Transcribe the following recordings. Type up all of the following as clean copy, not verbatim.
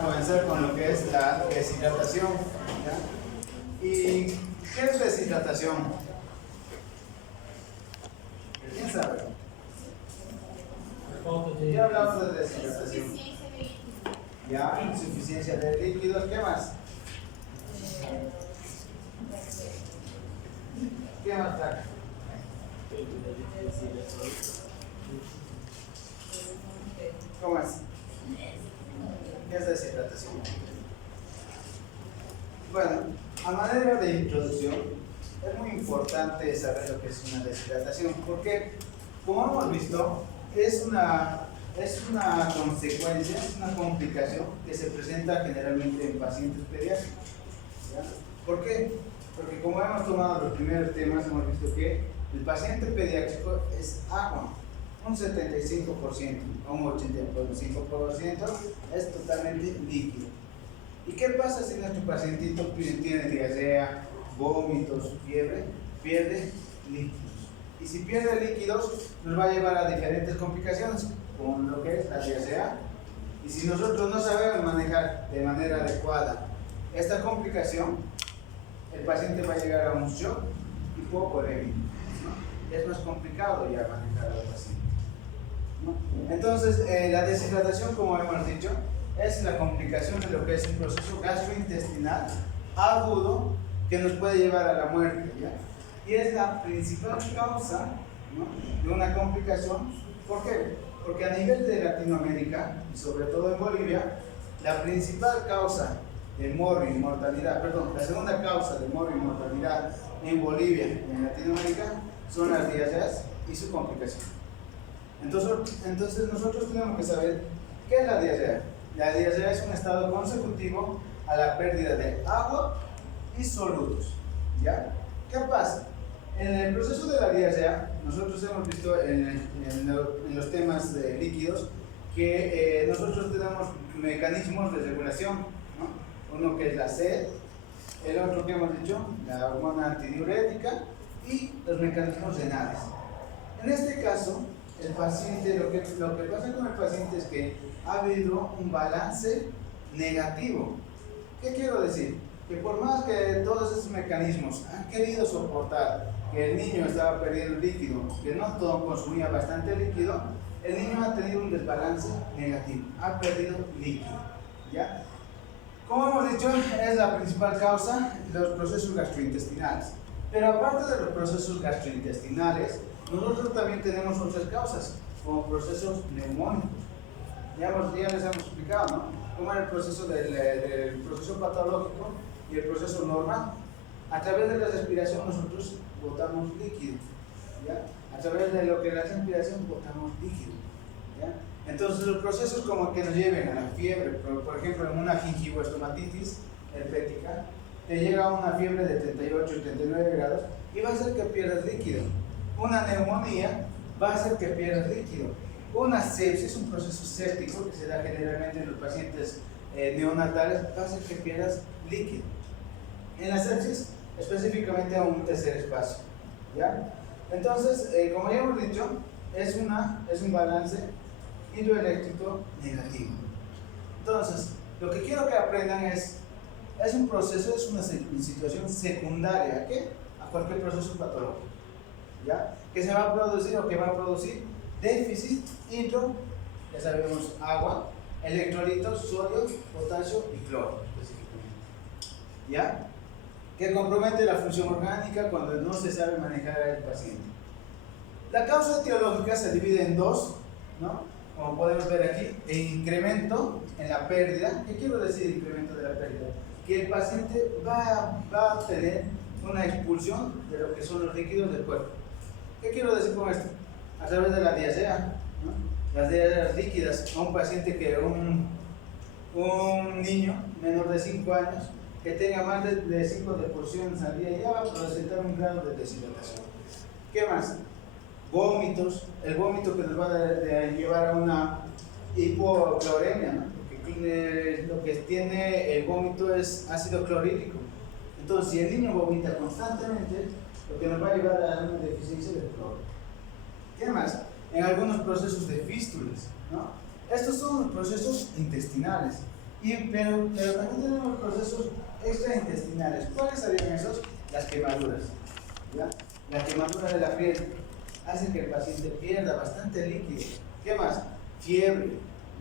a comenzar con lo que es la deshidratación. ¿Ya? ¿Y qué es deshidratación? ¿Quién sabe? Ya hablamos de deshidratación. Ya, insuficiencia de líquidos. ¿Qué más? ¿Qué más está? ¿Cómo es? ¿Qué es deshidratación? Bueno, a manera de introducción, es muy importante saber lo que es una deshidratación, porque, como hemos visto, es una consecuencia, es una complicación que se presenta generalmente en pacientes pediátricos. ¿Ya? ¿Por qué? Porque como hemos tomado los primeros temas, hemos visto que el paciente pediátrico es agua, un 75% o un 85% es totalmente líquido. ¿Y qué pasa si nuestro pacientito tiene diarrea, vómitos, fiebre? Pierde líquidos. Y si pierde líquidos, nos va a llevar a diferentes complicaciones, como lo que es la diarrea. Y si nosotros no sabemos manejar de manera adecuada esta complicación, el paciente va a llegar a un shock hipovolémico, ¿no? Es más complicado ya manejar al paciente, ¿no? Entonces, la deshidratación, como hemos dicho, es la complicación de lo que es un proceso gastrointestinal agudo que nos puede llevar a la muerte, ¿ya? Y es la principal causa, ¿no?, de una complicación. ¿Por qué? Porque a nivel de Latinoamérica, y sobre todo en Bolivia, la principal causa de morbo y mortalidad, perdón, la segunda causa de morbo y mortalidad en Bolivia y en Latinoamérica son las diarreas y su complicación. Entonces nosotros tenemos que saber qué es la diarrea. La diarrea es un estado consecutivo a la pérdida de agua y solutos, ¿ya? ¿Qué pasa? En el proceso de la diarrea, nosotros hemos visto en los temas de líquidos que nosotros tenemos mecanismos de regulación, ¿no? Uno que es la sed, el otro que hemos dicho, la hormona antidiurética y los mecanismos renales. En este caso, el paciente, lo que pasa con el paciente es que ha habido un balance negativo. ¿Qué quiero decir? Que por más que todos esos mecanismos han querido soportar que el niño estaba perdiendo líquido, que no todo consumía bastante líquido, el niño ha tenido un desbalance negativo, ha perdido líquido, ¿ya? Como hemos dicho, es la principal causa de los procesos gastrointestinales. Pero aparte de los procesos gastrointestinales, nosotros también tenemos otras causas, como procesos neumónicos. Ya les hemos explicado, ¿no?, cómo era el proceso del proceso patológico y el proceso normal. A través de la respiración nosotros botamos líquido, ¿ya? A través de lo que es la respiración botamos líquido, ¿ya? Entonces los procesos como que nos lleven a la fiebre, por ejemplo en una gingivoestomatitis herpética, te llega a una fiebre de 38 y 39 grados y va a hacer que pierdas líquido. Una neumonía va a hacer que pierdas líquido. Una sepsis, un proceso séptico que se da generalmente en los pacientes neonatales, va a hacer que pierdas líquido. En la sepsis, específicamente a un tercer espacio, ¿ya? Entonces, como ya hemos dicho, es un balance hidroeléctrico negativo. Entonces, lo que quiero que aprendan es un proceso, es una situación secundaria, ¿qué? A cualquier proceso patológico, ¿ya? Que se va a producir o que va a producir déficit hidro, ya sabemos, agua, electrolitos, sodio, potasio y cloro, específicamente, ¿ya? Que compromete la función orgánica cuando no se sabe manejar al paciente. La causa etiológica se divide en dos, ¿no? Como podemos ver aquí, el incremento en la pérdida. ¿Qué quiero decir incremento de la pérdida? Que el paciente va a tener una expulsión de lo que son los líquidos del cuerpo. ¿Qué quiero decir con esto? A través de la diarrea, ¿no? Las diarreas líquidas a un paciente que un niño menor de 5 años que tenga más de 5 porciones al día ya va a presentar un grado de deshidratación. ¿Qué más? Vómitos, el vómito que nos va a llevar a una hipocloremia, ¿no? Porque lo que tiene el vómito es ácido clorhídrico. Entonces, si el niño vomita constantemente, lo que nos va a llevar a una deficiencia de cloro. ¿Qué más? En algunos procesos de fístulas, ¿no? Estos son los procesos intestinales. Pero también tenemos procesos extraintestinales. ¿Cuáles serían esos? Las quemaduras. ¿Ya? La quemadura de la piel hace que el paciente pierda bastante líquido. ¿Qué más? Fiebre,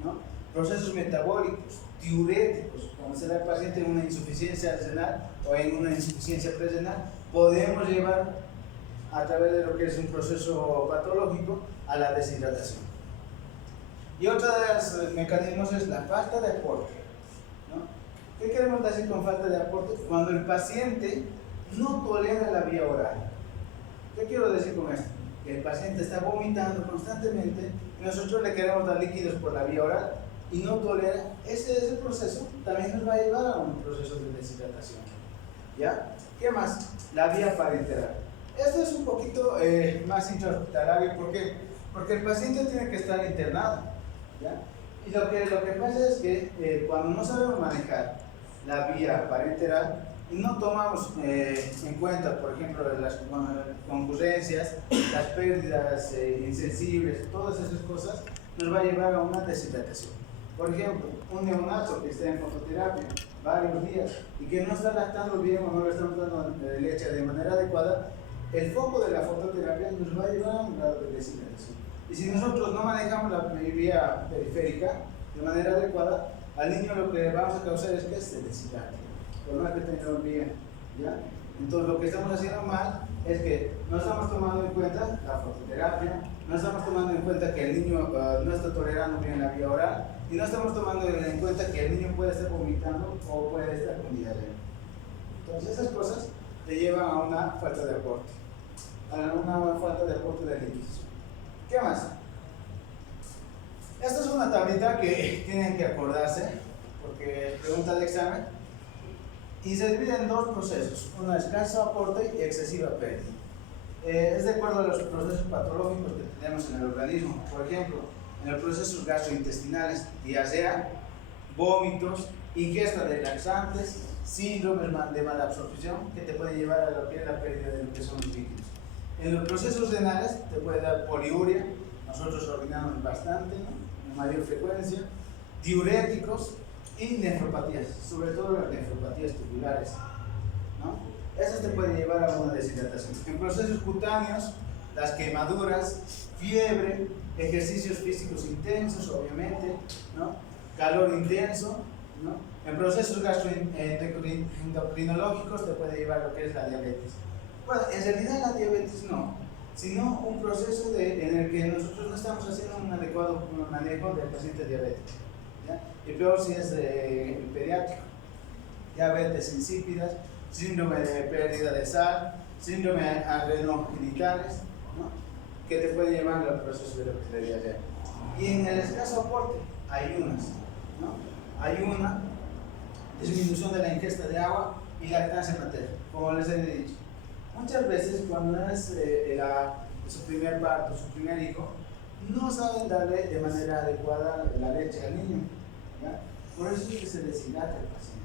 ¿no? Procesos metabólicos, diuréticos. Cuando se da el paciente en una insuficiencia renal o en una insuficiencia prerenal, podemos llevar a través de lo que es un proceso patológico a la deshidratación. Y otro de los mecanismos es la falta de aporte, ¿no? ¿Qué queremos decir con falta de aporte? Cuando el paciente no tolera la vía oral. ¿Qué quiero decir con esto? Que el paciente está vomitando constantemente y nosotros le queremos dar líquidos por la vía oral y no tolera. Ese proceso también nos va a llevar a un proceso de deshidratación. ¿Ya? ¿Qué más? La vía parenteral. Esto es un poquito más intrahospitalario. ¿Por qué? Porque el paciente tiene que estar internado, ¿ya? Y lo que pasa es que cuando no sabemos manejar la vía parenteral y no tomamos en cuenta, por ejemplo, las concurrencias, las pérdidas insensibles, todas esas cosas, nos va a llevar a una deshidratación. Por ejemplo, un neonato que está en fototerapia varios días y que no está lactando bien o no le estamos dando leche de manera adecuada, el foco de la fototerapia nos va a llevar a un grado de deshidratación. Y si nosotros no manejamos la vía periférica de manera adecuada, al niño lo que vamos a causar es que se deshidrate, por más que tengamos bien, ¿ya? Entonces lo que estamos haciendo mal es que no estamos tomando en cuenta la fototerapia, no estamos tomando en cuenta que el niño no está tolerando bien la vía oral y no estamos tomando en cuenta que el niño puede estar vomitando o puede estar con diarrea. Entonces esas cosas te llevan a una falta de aporte, de líquidos. ¿Qué más? Esta es una tablita que tienen que acordarse porque es pregunta de examen y se divide en dos procesos: uno escaso aporte y excesiva pérdida. Es de acuerdo a los procesos patológicos que tenemos en el organismo. Por ejemplo, en los procesos gastrointestinales, diarrea, vómitos, ingesta de laxantes, síndromes de malabsorción que te puede llevar a lo que es la pérdida de lo que son los líquidos. En los procesos renales te puede dar poliuria, nosotros orinamos bastante, ¿no?, en mayor frecuencia, diuréticos y nefropatías, sobre todo las nefropatías tubulares, ¿no? Esas te pueden llevar a una deshidratación. En procesos cutáneos, las quemaduras, fiebre, ejercicios físicos intensos, obviamente, ¿no?, calor intenso, ¿no? En procesos gastroendocrinológicos te puede llevar a lo que es la diabetes. Bueno, en realidad la diabetes no, sino un proceso en el que nosotros no estamos haciendo un adecuado manejo del paciente diabético, ¿ya? Y peor si es pediátrico. Diabetes insípidas, síndrome de pérdida de sal, síndrome adrenogenitales, ¿no?, que te puede llevar al proceso de lo que le diarrea. Y en el escaso aporte, ayunas, ¿no? Hay una disminución de la ingesta de agua y lactancia materna, como les he dicho. Muchas veces cuando es su primer parto, su primer hijo, no saben darle de manera adecuada la leche al niño, ¿ya? Por eso es que se deshidrata el paciente,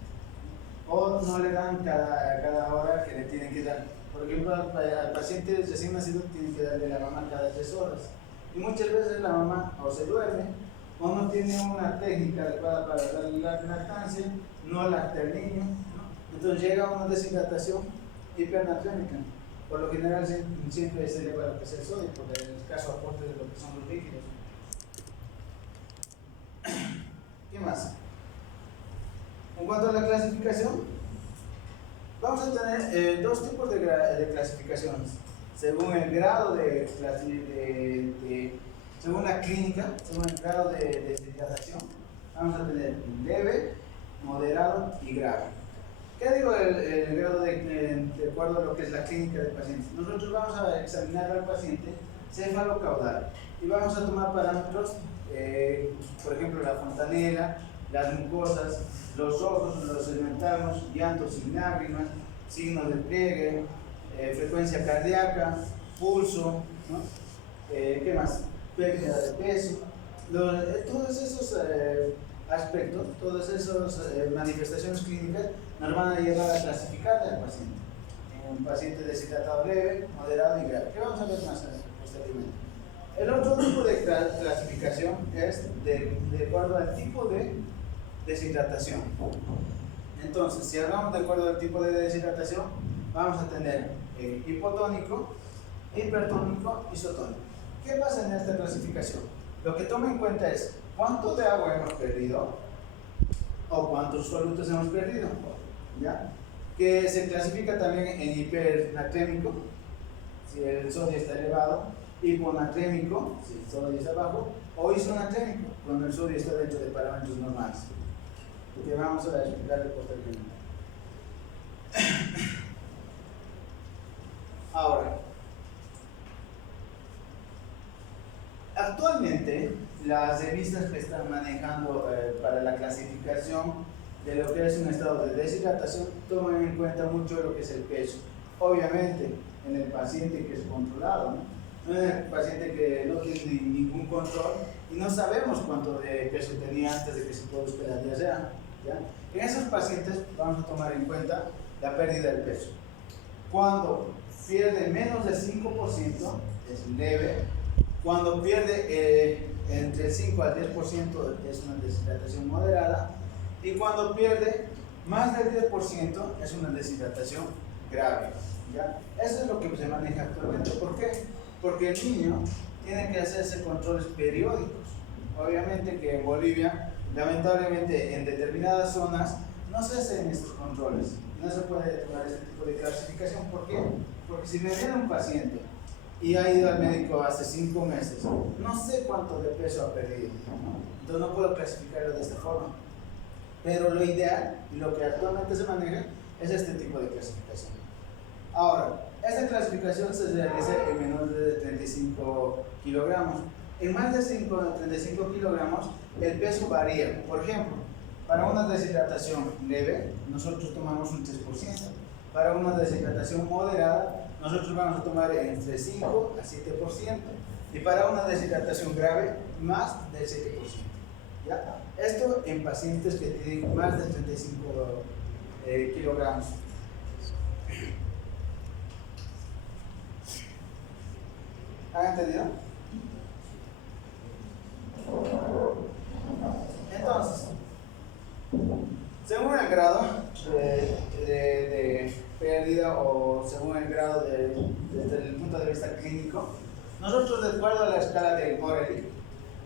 o no le dan cada hora que le tienen que dar. Por ejemplo, al paciente recién nacido tienen que darle la mamá cada 3 horas y muchas veces la mamá o se duerme o no tiene una técnica adecuada para darle la lactancia, no lacta el niño, ¿no? Entonces llega a una deshidratación hipernatriónica. Por lo general siempre se eleva lo que es el sodio por el escaso aporte de lo que son los líquidos. ¿Qué más? En cuanto a la clasificación, vamos a tener dos tipos de clasificaciones según el grado según la clínica, según el grado de deshidratación. Vamos a tener leve, moderado y grave. ¿Qué digo el grado de acuerdo a lo que es la clínica del paciente? Nosotros vamos a examinar al paciente cefalocaudal y vamos a tomar parámetros, por ejemplo, la fontanela, las mucosas, los ojos, los segmentamos, llanto sin lágrimas, signos de pliegue, frecuencia cardíaca, pulso, ¿no? ¿Qué más? Pérdida de peso. Todos esos aspectos, todas esas manifestaciones clínicas nos van a llevar a clasificar al paciente en un paciente deshidratado leve, moderado y grave, que vamos a ver más posteriormente. El otro tipo de clasificación es de acuerdo al tipo de deshidratación. Entonces, si hablamos de acuerdo al tipo de deshidratación, vamos a tener hipotónico, hipertónico, isotónico. ¿Qué pasa en esta clasificación? Lo que toma en cuenta es cuánto de agua hemos perdido o cuántos solutos hemos perdido, ¿ya? Que se clasifica también en hipernatrémico, si el sodio está elevado, hiponatrémico, si el sodio está bajo, o isonatrémico, cuando el sodio está dentro de parámetros normales, que vamos a explicarle posteriormente. Ahora, actualmente las revistas que están manejando para la clasificación de lo que es un estado de deshidratación toman en cuenta mucho lo que es el peso. Obviamente, en el paciente que es controlado, no en el paciente que no tiene ningún control y no sabemos cuánto de peso tenía antes de que se produzca la diarrea, ¿ya? En esos pacientes vamos a tomar en cuenta la pérdida del peso. Cuando pierde menos del 5% es leve. Cuando pierde entre el 5 al 10% es una deshidratación moderada. Y cuando pierde más del 10% es una deshidratación grave, ¿ya? Eso es lo que se maneja actualmente. ¿Por qué? Porque el niño tiene que hacerse controles periódicos. Obviamente que en Bolivia, lamentablemente en determinadas zonas, no se hacen estos controles. No se puede tomar este tipo de clasificación. ¿Por qué? Porque si me viene un paciente y ha ido al médico hace 5 meses, no sé cuánto de peso ha perdido, ¿no? Entonces no puedo clasificarlo de esta forma. Pero lo ideal y lo que actualmente se maneja es este tipo de clasificación. Ahora, esta clasificación se realiza en menores de 35 kilogramos. En más de 35 kilogramos, el peso varía. Por ejemplo, para una deshidratación leve, nosotros tomamos un 3%. Para una deshidratación moderada, nosotros vamos a tomar entre 5 a 7%. Y para una deshidratación grave, más del 7%. ¿Ya? Esto en pacientes que tienen más de 35 kilogramos. ¿Han entendido? Entonces, según el grado de pérdida o según el grado desde el punto de vista clínico, nosotros, de acuerdo a la escala de Gorelick,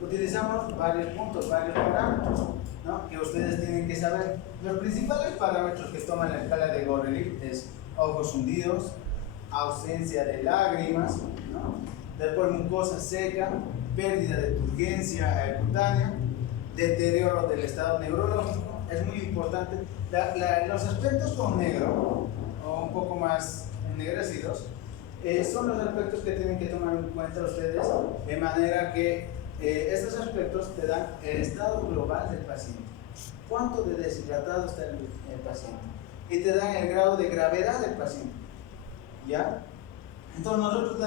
utilizamos varios puntos, varios parámetros, ¿no? Que ustedes tienen que saber. Los principales parámetros que toman la escala de Gorelick es ojos hundidos, ausencia de lágrimas, ¿no? Después mucosa seca, pérdida de turgencia cutánea, deterioro del estado neurológico. Es muy importante. Los aspectos con negro o un poco más ennegrecidos son los aspectos que tienen que tomar en cuenta ustedes, de manera que estos aspectos te dan el estado global del paciente, cuánto de deshidratado está el paciente, y te dan el grado de gravedad del paciente, ¿ya? Entonces nosotros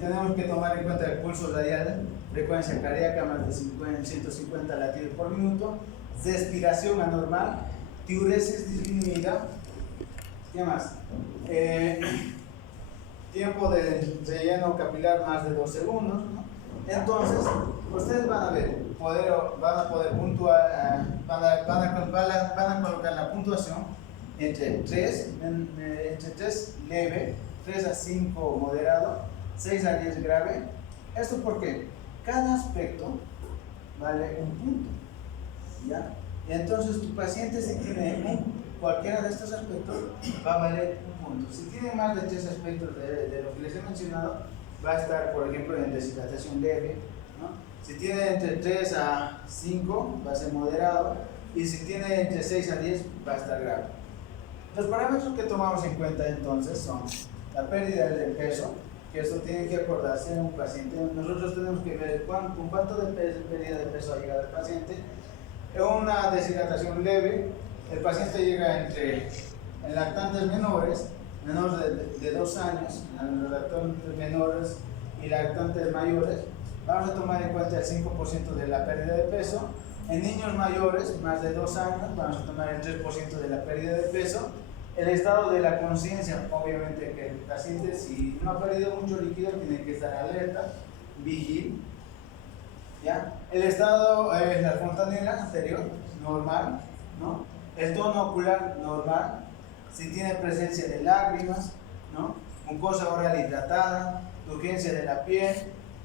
tenemos que tomar en cuenta el pulso radial, frecuencia cardíaca más de 150 latidos por minuto, respiración anormal, diuresis disminuida, ¿qué más? Tiempo de relleno capilar más de 2 segundos, ¿no? Entonces, ustedes van a ver, van a poder puntuar, van a colocar la puntuación entre 3 leve, 3 a 5 moderado, 6 a 10 grave. ¿Esto por qué? Cada aspecto vale un punto, ¿ya? Y entonces tu paciente, si tiene cualquiera de estos aspectos, va a valer un punto. Si tiene más de 3 aspectos de lo que les he mencionado, va a estar, por ejemplo, en deshidratación leve, ¿no? Si tiene entre 3 a 5, va a ser moderado, y si tiene entre 6 a 10, va a estar grave. Los parámetros que tomamos en cuenta entonces son la pérdida del peso, que eso tiene que acordarse en un paciente. Nosotros tenemos que ver con cuánto de pérdida de peso ha llegado el paciente. En una deshidratación leve, el paciente llega en lactantes menores de 2 años, en lactantes menores y lactantes mayores, vamos a tomar en cuenta el 5% de la pérdida de peso. En niños mayores, más de 2 años, vamos a tomar el 3% de la pérdida de peso. El estado de la conciencia, obviamente que el paciente, si no ha perdido mucho líquido, tiene que estar alerta, vigil. ¿ya? El estado es la fontanela anterior, normal, ¿no? El tono ocular, normal. Si tiene presencia de lágrimas, ¿no? Mucosa oral hidratada, turgencia de la piel,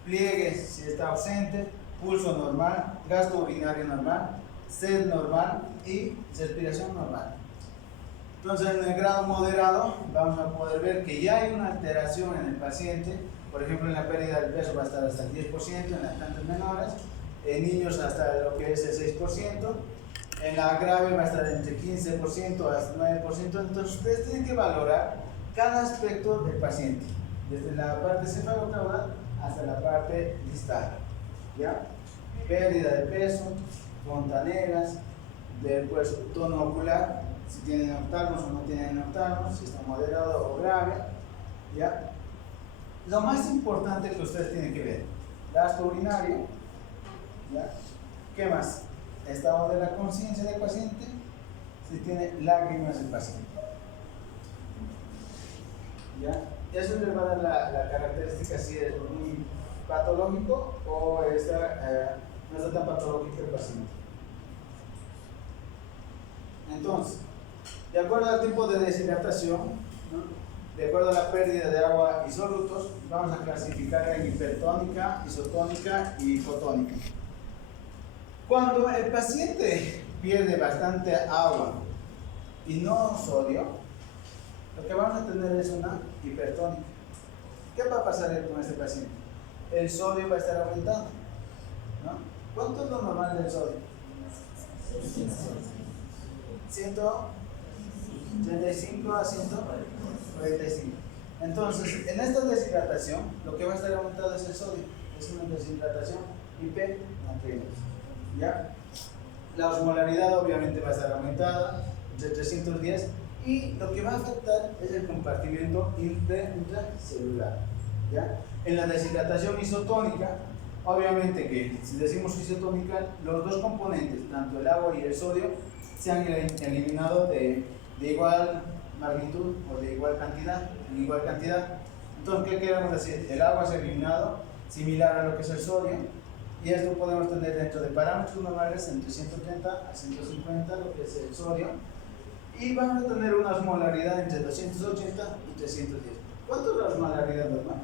pliegues si está ausente, pulso normal, gasto urinario normal, sed normal y respiración normal. Entonces, en el grado moderado vamos a poder ver que ya hay una alteración en el paciente. Por ejemplo, en la pérdida del peso va a estar hasta el 10%, en lactantes menores, en niños hasta lo que es el 6%, en la grave va a estar entre 15% hasta 9%. Entonces, ustedes tienen que valorar cada aspecto del paciente, desde la parte cefalocaudal hasta la parte distal, ¿ya? Pérdida de peso, fontanelas, después tono ocular, si tienen nocturnos o no tienen nocturnos, si está moderado o grave, ¿ya? Lo más importante que ustedes tienen que ver, gasto urinario, ¿ya? ¿Qué más? Estado de la conciencia del paciente, si tiene lágrimas el paciente, ¿ya? Eso les va a dar la característica si es muy patológico o no está tan patológico el paciente. Entonces, de acuerdo al tipo de deshidratación, ¿no? De acuerdo a la pérdida de agua y solutos, vamos a clasificar en hipertónica, isotónica y hipotónica. Cuando el paciente pierde bastante agua y no sodio, lo que vamos a tener es una hipertónica. ¿Qué va a pasar con este paciente? El sodio va a estar aumentando, ¿no? ¿Cuánto es lo normal del sodio? 135 a 145. Entonces, en esta deshidratación, lo que va a estar aumentado es el sodio. Es una deshidratación hipernatremia, ¿ya? La osmolaridad obviamente va a estar aumentada, de 310, y lo que va a afectar es el compartimiento intracelular, ¿ya? En la deshidratación isotónica, obviamente que si decimos isotónica, los dos componentes, tanto el agua y el sodio, se han eliminado de igual magnitud o de igual cantidad, en igual cantidad. Entonces, ¿qué queremos decir? El agua se ha eliminado similar a lo que es el sodio, y esto podemos tener dentro de parámetros normales entre 130 a 150, lo que es el sodio, y vamos a tener una osmolaridad entre 280 y 310. ¿Cuánto es la osmolaridad normal?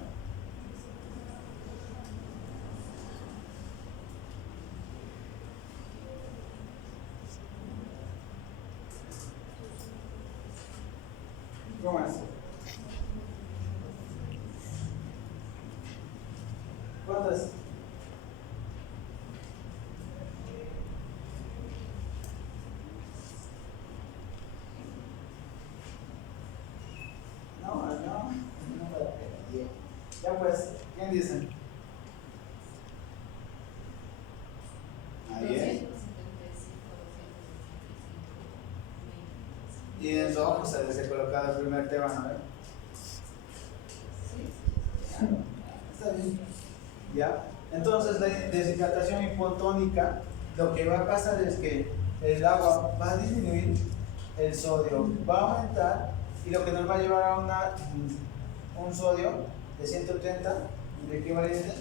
¿Cómo es? ¿Cuánto es? No. Ya pues, ¿quién dice? Ahí es. Y en eso vamos a les he colocado el primer tema, ¿no? Está bien. ¿Ya? Entonces, la deshidratación hipotónica, lo que va a pasar es que el agua va a disminuir, el sodio va a aumentar, y lo que nos va a llevar a un sodio de 130 equivalente,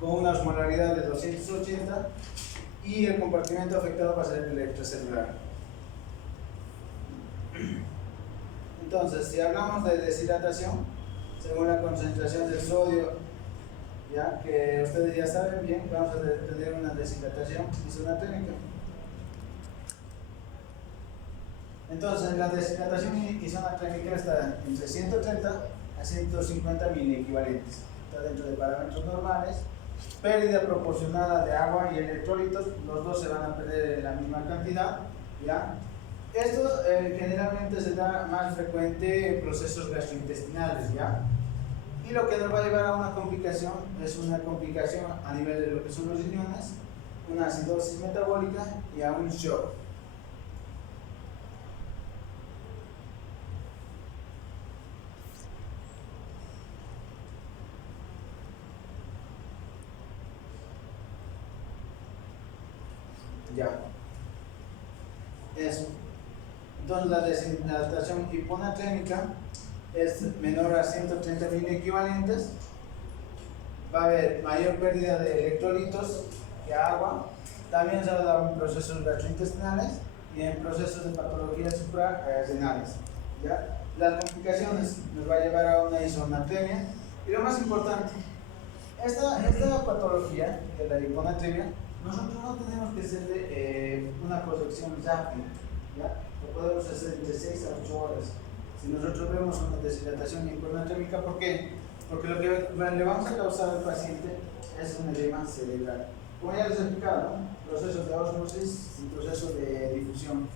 con una osmolaridad de 280, y el compartimento afectado va a ser el extracelular. Entonces, si hablamos de deshidratación, según la concentración del sodio, ya que ustedes ya saben bien, vamos a tener una deshidratación isonatremia. Entonces, la deshidratación isonatremia está entre 130 a 150 miliequivalentes. Está dentro de parámetros normales. Pérdida proporcionada de agua y electrolitos, los dos se van a perder en la misma cantidad, ¿ya? Esto generalmente se da más frecuente en procesos gastrointestinales, ¿ya? Y lo que nos va a llevar a una complicación es una complicación a nivel de lo que son los riñones, una acidosis metabólica y a un shock. Ya. Eso. Entonces la deshidratación hiponatrémica es menor a 130 miliequivalentes, va a haber mayor pérdida de electrolitos que agua. También se va a dar en procesos gastrointestinales y en procesos de patologías suprarrenales. ¿Ya? Las complicaciones nos va a llevar a una hisonatremia. Y lo más importante, esta patología de la hiponatremia, nosotros no tenemos que hacerle una corrección rápida. ¿Ya? Lo podemos hacer entre 6 a 8 horas. Si nosotros vemos una deshidratación hipernatrémica, ¿por qué? Porque lo que le vamos a causar al paciente es un edema cerebral. Como ya les he explicado, ¿no? Procesos de ósmosis y procesos de difusión,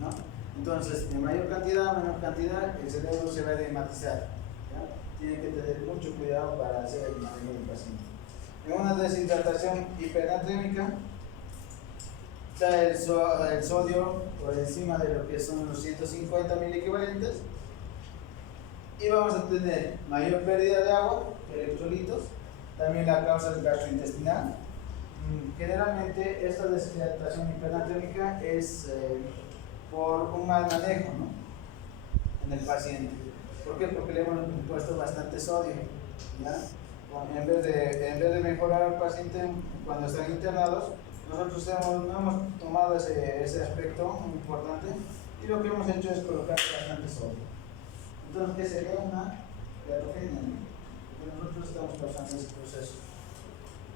¿no? Entonces, de mayor cantidad a menor cantidad, el cerebro se va a edematizar. ¿Ya? Tienen que tener mucho cuidado para hacer el manejo del paciente. En una deshidratación hipernatrémica, está el sodio por encima de lo que son los 150 miliequivalentes y vamos a tener mayor pérdida de agua, electrolitos, también la causa es gastrointestinal. Generalmente esta deshidratación hipernatrémica es por un mal manejo, ¿no? En el paciente. ¿Por qué? Porque le hemos puesto bastante sodio, ¿ya? En vez de mejorar al paciente cuando están internados, nosotros no hemos tomado ese aspecto muy importante y lo que hemos hecho es colocar bastante sodio. Entonces, ¿qué sería una teratogenia? Porque nosotros estamos causando ese proceso.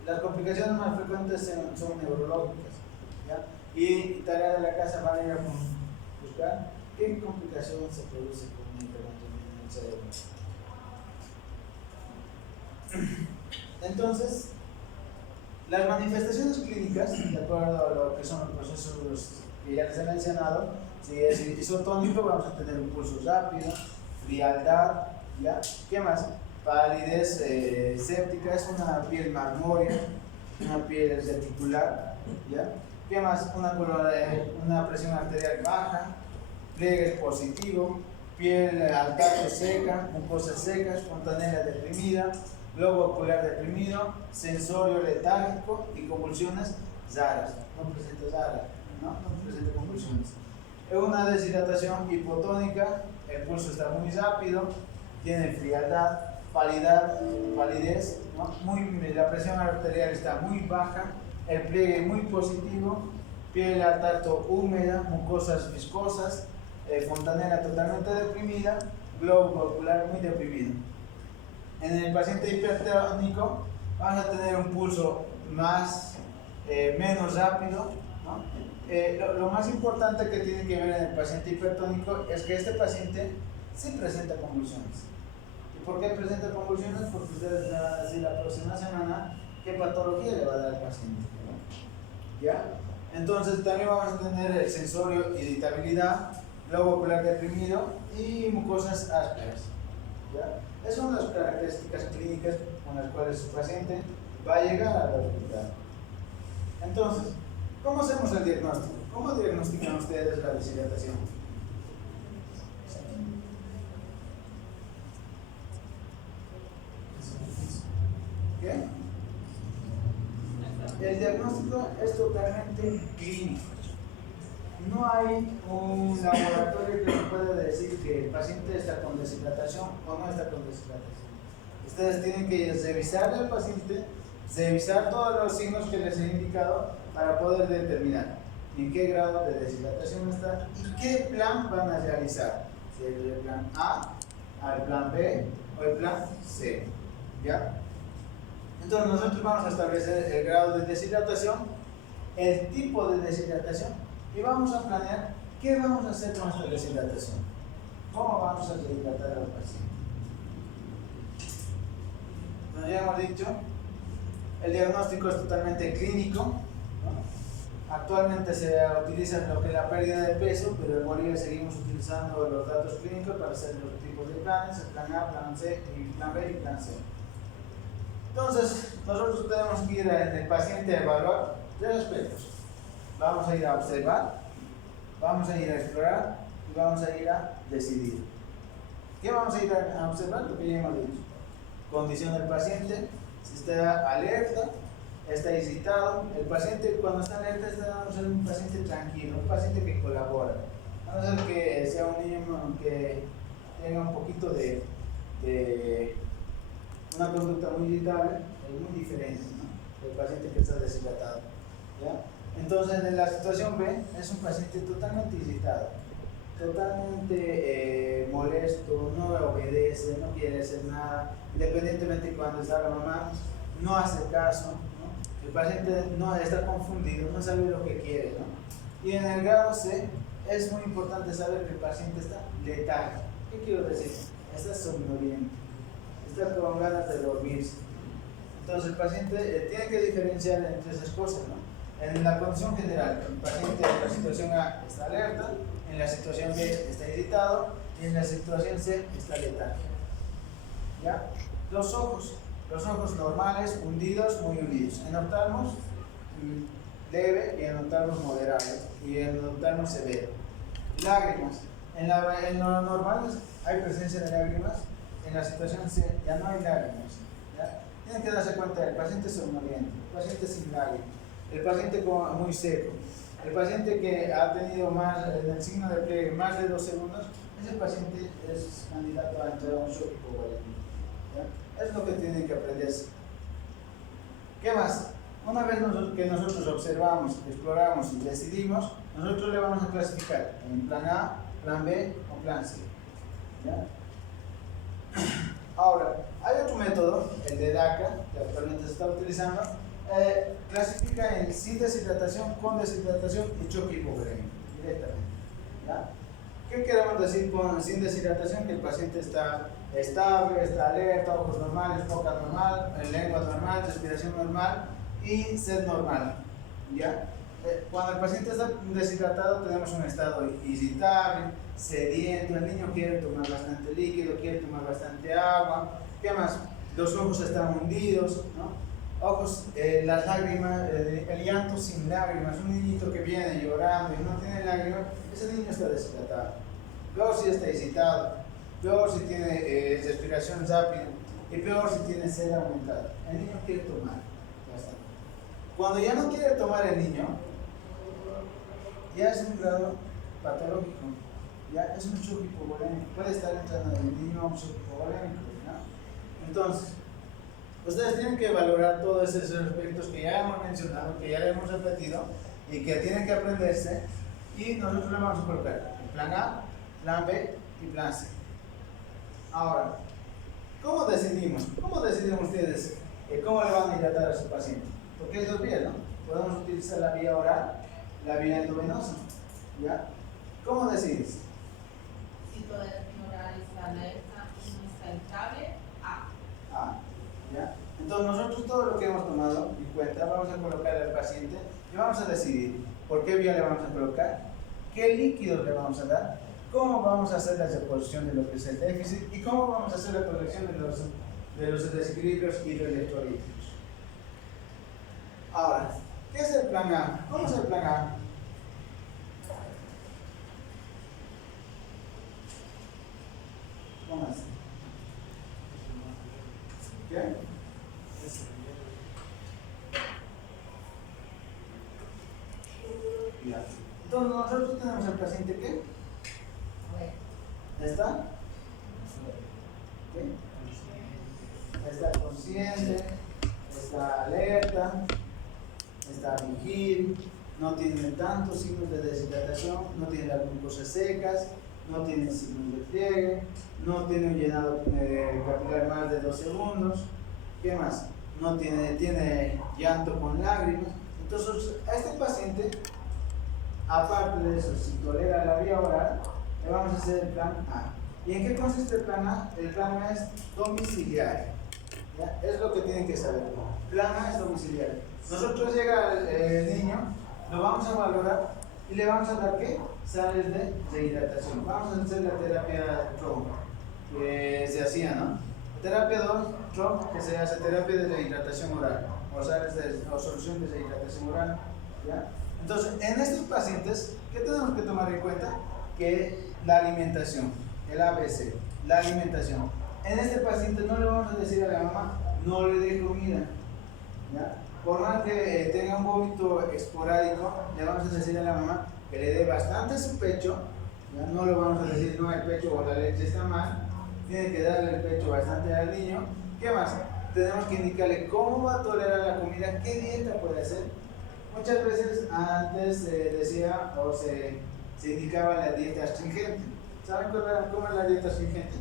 Las complicaciones más frecuentes son neurológicas, ¿ya? Y tarea de la casa van a ir a buscar qué complicación se produce con una hipernatremia en el cerebro. Entonces, las manifestaciones clínicas, de acuerdo a lo que son los procesos que ya les he mencionado, si es isotónico, vamos a tener un pulso rápido, frialdad, ¿ya? ¿Qué más? Palidez séptica, es una piel marmórea, una piel reticular, ¿ya? ¿Qué más? Una presión arterial baja, pliegue positivo, piel al tacto seca, mucosas secas, fontanela deprimida, globo ocular deprimido, sensorio letárgico y convulsiones raras. No presenta raras, no presenta convulsiones. Es una deshidratación hipotónica, el pulso está muy rápido, tiene frialdad, palidez, ¿no? La presión arterial está muy baja, el pliegue muy positivo, piel al tacto húmeda, mucosas viscosas, fontanela totalmente deprimida, globo ocular muy deprimido. En el paciente hipertónico vamos a tener un pulso menos rápido, ¿no? Lo más importante que tiene que ver en el paciente hipertónico es que este paciente sí presenta convulsiones. ¿Y por qué presenta convulsiones? Porque ustedes van a decir la próxima semana qué patología le va a dar al paciente, ¿no? ¿Ya? Entonces también vamos a tener el sensorio irritabilidad, globo ocular deprimido y mucosas ásperas, ¿ya? Esas son las características clínicas con las cuales su paciente va a llegar al hospital. Entonces, ¿cómo hacemos el diagnóstico? ¿Cómo diagnostican ustedes la deshidratación? ¿Qué? El diagnóstico es totalmente clínico. No hay un laboratorio que nos pueda decir que el paciente está con deshidratación o no está con deshidratación. Ustedes tienen que revisar al paciente, revisar todos los signos que les he indicado para poder determinar en qué grado de deshidratación está y qué plan van a realizar. Si es el plan A, el plan B o el plan C. ¿Ya? Entonces nosotros vamos a establecer el grado de deshidratación, el tipo de deshidratación y vamos a planear qué vamos a hacer con esta deshidratación. ¿Cómo vamos a deshidratar al paciente? Como ya hemos dicho, el diagnóstico es totalmente clínico, ¿no? Actualmente se utiliza lo que es la pérdida de peso, pero en Bolivia seguimos utilizando los datos clínicos para hacer los tipos de planes, el plan A, plan C, y plan B y plan C. Entonces, nosotros tenemos que ir en el paciente a evaluar tres aspectos. Vamos a ir a observar, vamos a ir a explorar y vamos a ir a decidir. ¿Qué vamos a ir a observar? Lo que ya hemos dicho. Condición del paciente, si está alerta, está excitado. El paciente cuando está alerta está un paciente tranquilo, un paciente que colabora. A no ser que sea un niño que tenga un poquito de una conducta muy irritable, es muy diferente, ¿no?, del paciente que está deshidratado, ¿ya? Entonces, en la situación B, es un paciente totalmente irritado, totalmente molesto, no obedece, no quiere hacer nada, independientemente de cuando está la mamá, no hace caso, ¿no? El paciente no está confundido, no sabe lo que quiere, ¿no? Y en el grado C, es muy importante saber que el paciente está letargo. ¿Qué quiero decir? Está somnoliento, está con ganas de dormirse. Entonces el paciente tiene que diferenciar entre esas cosas, ¿no? En la condición general, el paciente en la situación A está alerta, en la situación B está irritado y en la situación C está letargo. ¿Ya? Los ojos normales, hundidos, muy hundidos. En oftalmos leve y en oftalmos moderado y en oftalmos severo. Lágrimas. En lo normal hay presencia de lágrimas, en la situación C ya no hay lágrimas. ¿Ya? Tienen que darse cuenta del paciente somnoliento, el paciente sin lágrimas, el paciente muy seco, el paciente que ha tenido más, en el signo de pliegue más de 2 segundos, ese paciente es candidato a entrar a un shock hipovolémico. Es lo que tienen que aprenderse. ¿Qué más? Una vez que nosotros observamos, exploramos y decidimos, nosotros le vamos a clasificar en plan A, plan B o plan C. ¿Ya? Ahora, hay otro método, el de DACA, que actualmente se está utilizando, clasifica en sin deshidratación, con deshidratación y choque hipovolémico directamente. ¿Ya? ¿Qué queremos decir con sin deshidratación? Que el paciente está estable, está alerta, ojos normales, boca normal, lengua normal, respiración normal y sed normal. ¿Ya? Cuando el paciente está deshidratado tenemos un estado irritable, sediento, el niño quiere tomar bastante líquido, quiere tomar bastante agua. ¿Qué más? Los ojos están hundidos, ¿no? Ojos, las lágrimas, el llanto sin lágrimas, un niñito que viene llorando y no tiene lágrimas, ese niño está deshidratado. Peor si está excitado, peor si tiene respiración rápida y peor si tiene sed aumentada. El niño quiere tomar. Cuando ya no quiere tomar el niño, ya es un grado patológico, ya es un shock hipovolémico, puede estar entrando el niño a un shock hipovolémico, ¿no? Entonces, ustedes tienen que valorar todos esos aspectos que ya hemos mencionado, que ya hemos repetido y que tienen que aprenderse, y nosotros le vamos a colocar el plan A, plan B y plan C. Ahora, ¿cómo decidimos? ¿Cómo deciden ustedes cómo le van a hidratar a su paciente? Porque hay dos vías, ¿no? Podemos utilizar la vía oral, la vía endovenosa, ¿ya? ¿Cómo decides? Si toda la oral está alerta y no está estable, A. A, ¿ya? Entonces nosotros todo lo que hemos tomado en cuenta vamos a colocar al paciente y vamos a decidir por qué vía le vamos a colocar, qué líquidos le vamos a dar, cómo vamos a hacer la reposición de lo que es el déficit y cómo vamos a hacer la corrección de los desequilibrios hidroelectrolíticos. Ahora, ¿qué es el plan A? ¿Cómo es el plan A? ¿Cómo es? ¿Qué? Ya. Entonces nosotros tenemos al paciente ¿qué? ¿Está? ¿Qué? Está consciente, está alerta, está vigil, no tiene tantos signos de deshidratación, no tiene las glucosas secas, no tiene signos de pliegue, no tiene un llenado capilar más de 2 segundos. ¿Qué más? No tiene llanto con lágrimas. Entonces, a este paciente, aparte de eso, si tolera la vía oral, le vamos a hacer el plan A. ¿Y en qué consiste el plan A? El plan A es domiciliario. ¿Ya? Es lo que tienen que saber. Plan A es domiciliario. Nosotros llega el niño, lo vamos a valorar y le vamos a dar ¿qué? Sales de rehidratación. Vamos a hacer la terapia TROM que se hacía, ¿no? Terapia 2, TROM, que se hace terapia de rehidratación oral o solución de rehidratación oral. ¿Ya? Entonces, en estos pacientes, ¿qué tenemos que tomar en cuenta? Que la alimentación, el ABC, la alimentación. En este paciente no le vamos a decir a la mamá, no le dé comida. ¿Ya? Por más que tenga un vómito esporádico, le vamos a decir a la mamá que le dé bastante a su pecho. ¿Ya? No le vamos a decir, no, el pecho o la leche está mal. Tiene que darle el pecho bastante al niño. ¿Qué más? tenemos que indicarle cómo va a tolerar la comida, qué dieta puede hacer. Muchas veces antes se decía o se indicaba la dieta astringente. ¿Saben cómo es la dieta astringente?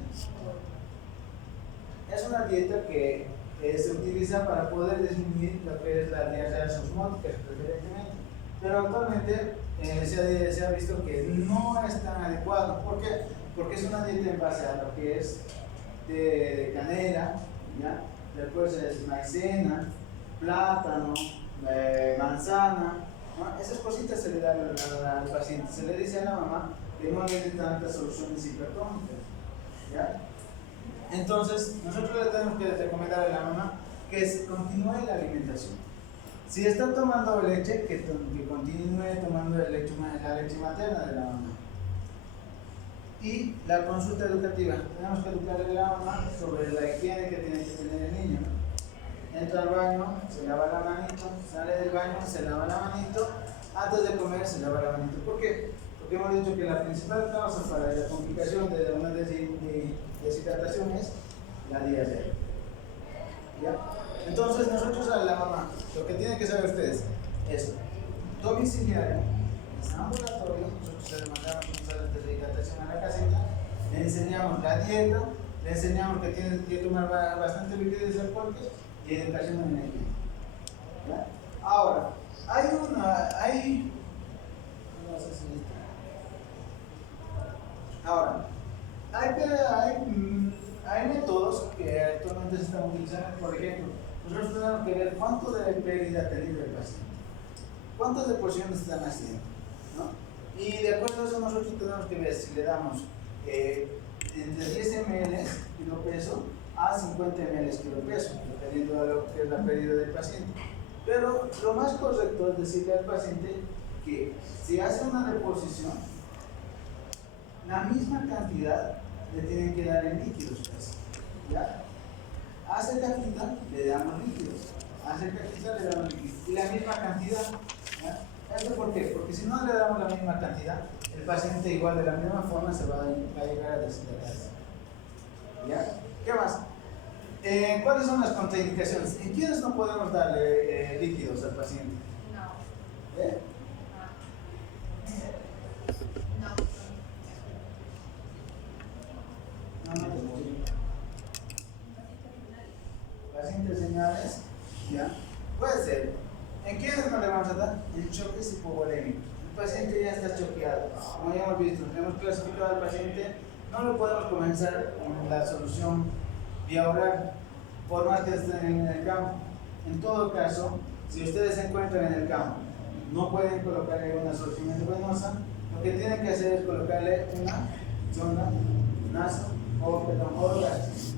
Es una dieta que se utiliza para poder disminuir lo que es la diarreas osmóticas preferentemente. Pero actualmente se ha visto que no es tan adecuado. ¿Por qué? Porque es una dieta en base a lo que es de canela, ¿ya? Después es maicena, plátano, manzana, ¿no? Esas cositas se le dan al paciente. Se le dice a la mamá que no le dé tantas soluciones hipertónicas, ¿ya? Entonces, nosotros le tenemos que recomendar a la mamá que continúe la alimentación. Si está tomando leche, que continúe tomando la leche materna de la mamá. Y la consulta educativa. Tenemos que educarle a la mamá sobre la higiene que tiene que tener el niño. Entra al baño, se lava la manito, sale del baño, se lava la manito, antes de comer se lava la manito. ¿Por qué? Porque hemos dicho que la principal causa para la complicación de una deshidratación es la diarrea. ¿Ya? Entonces nosotros a la mamá, lo que tienen que saber ustedes es domiciliario, es ambulatorio, nosotros le mandamos un de deshidratación a la casita, le enseñamos la dieta, le enseñamos que tiene que tomar bastante liquidez alcohólicos y educación en el higiene. ¿Ya? Ahora, hay métodos que actualmente se están utilizando. Por ejemplo, nosotros tenemos que ver cuánto de pérdida ha tenido el paciente, cuántas deporciones están haciendo, ¿no? Y de acuerdo a eso nosotros tenemos que ver si le damos entre 10 ml kilopeso a 50 ml kilopeso, dependiendo de lo que es la pérdida del paciente. Pero lo más correcto es decirle al paciente que si hace una reposición, la misma cantidad le tienen que dar en líquidos, pues, ¿ya? Hace cajita, le damos líquidos. Hace cajita, le damos líquidos. Y la misma cantidad, ¿ya? ¿Esto por qué? Porque si no le damos la misma cantidad, el paciente igual de la misma forma se va a llegar a deshidratarse. ¿Ya? ¿Qué más? ¿Cuáles son las contraindicaciones? ¿En quiénes no podemos darle líquidos al paciente? No. ¿Eh? Pacientes señales, ¿ya? Puede ser. ¿En quiénes no le vamos a dar? En choques hipovolémicos. El paciente ya está choqueado. Como ya hemos visto, hemos clasificado al paciente, no lo podemos comenzar con la solución vía oral, por más que estén en el campo. En todo caso, si ustedes se encuentran en el campo, no pueden colocarle una solución endovenosa, lo que tienen que hacer es colocarle una sonda naso o gástrica.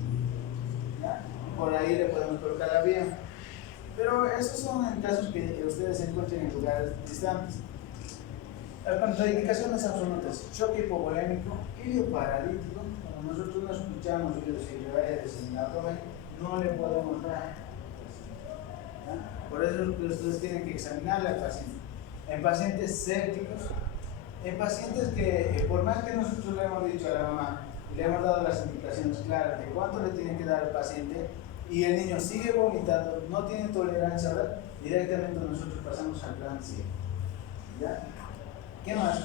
Por ahí le podemos colocar la vía. Pero esos son en casos que ustedes se encuentren en lugares distantes. Las contraindicaciones absolutas: choque hipovolémico, ilio paralítico. Cuando nosotros no escuchamos ilios irregulares en el abdomen, no le podemos dar. Por eso ustedes tienen que examinarle al paciente. En pacientes sépticos, en pacientes que, por más que nosotros le hemos dicho a la mamá y le hemos dado las indicaciones claras de cuánto le tienen que dar al paciente, y el niño sigue vomitando, no tiene tolerancia, ¿verdad? Directamente nosotros pasamos al plan C. ¿Ya? ¿Qué más?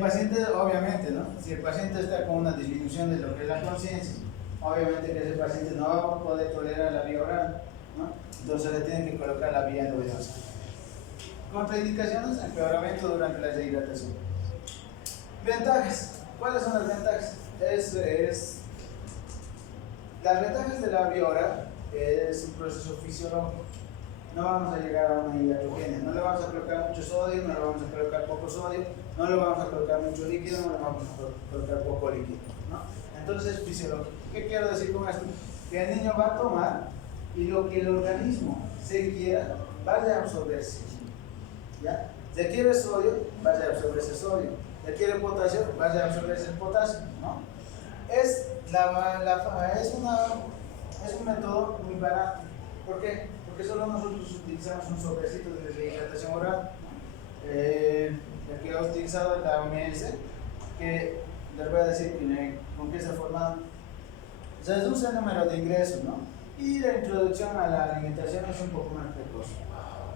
Pacientes, obviamente, ¿no? Si el paciente está con una disminución de lo que es la conciencia, obviamente que ese paciente no va a poder tolerar la vía oral, ¿no? Entonces le tienen que colocar la vía endovenosa. Contraindicaciones: empeoramiento durante la deshidratación. Ventajas. ¿Cuáles son las ventajas? Las ventajas de la vía oral es un proceso fisiológico. No vamos a llegar a una hidatogenia, no le vamos a colocar mucho sodio, no le vamos a colocar poco sodio, no le vamos a colocar mucho líquido, no le vamos a colocar poco líquido, ¿no? Entonces es fisiológico. ¿Qué quiero decir con esto? Que el niño va a tomar y lo que el organismo se quiera vaya a absorberse, ¿ya? Se quiere sodio, vaya a absorberse sodio. Se quiere potasio, vaya a absorberse el potasio, ¿no? Es un método muy barato. ¿Por qué? Porque solo nosotros utilizamos un sobrecito de deshidratación oral, ¿no? El que ha utilizado la OMS, que les voy a decir con qué se ha formado. Se reduce el número de ingresos, ¿no? y la introducción a la alimentación es un poco más precoz.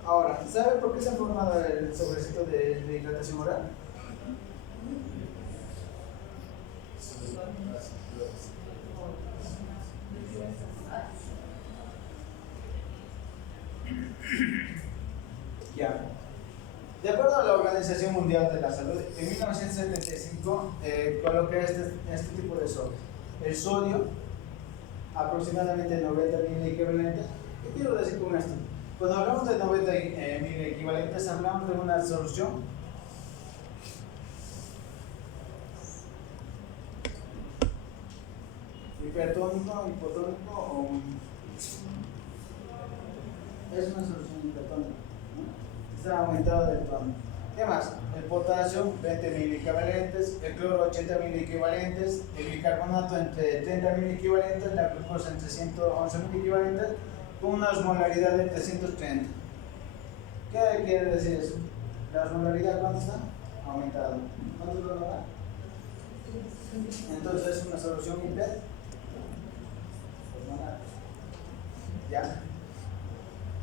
Ahora, ¿sabe por qué se ha formado el sobrecito de hidratación oral? Ya. De acuerdo a la Organización Mundial de la Salud, en 1975 coloqué este tipo de sodio. El sodio, aproximadamente 90 mil equivalentes. ¿Qué quiero decir con esto? Cuando hablamos de 90 mil equivalentes, hablamos de una solución hipertónico, hipotónico o es una solución hipertónica, ¿no? Está aumentado del tono. ¿Qué más? El potasio, 20 mil equivalentes, el cloro, 80 mil equivalentes, el bicarbonato entre 30 mil equivalentes, la glucosa entre 111 mil equivalentes, con una osmolaridad de 330. ¿Qué quiere decir eso? ¿La osmolaridad cuánto está? Aumentado. ¿Cuánto es la osmolaridad? Entonces es una solución hiper. ¿Ya?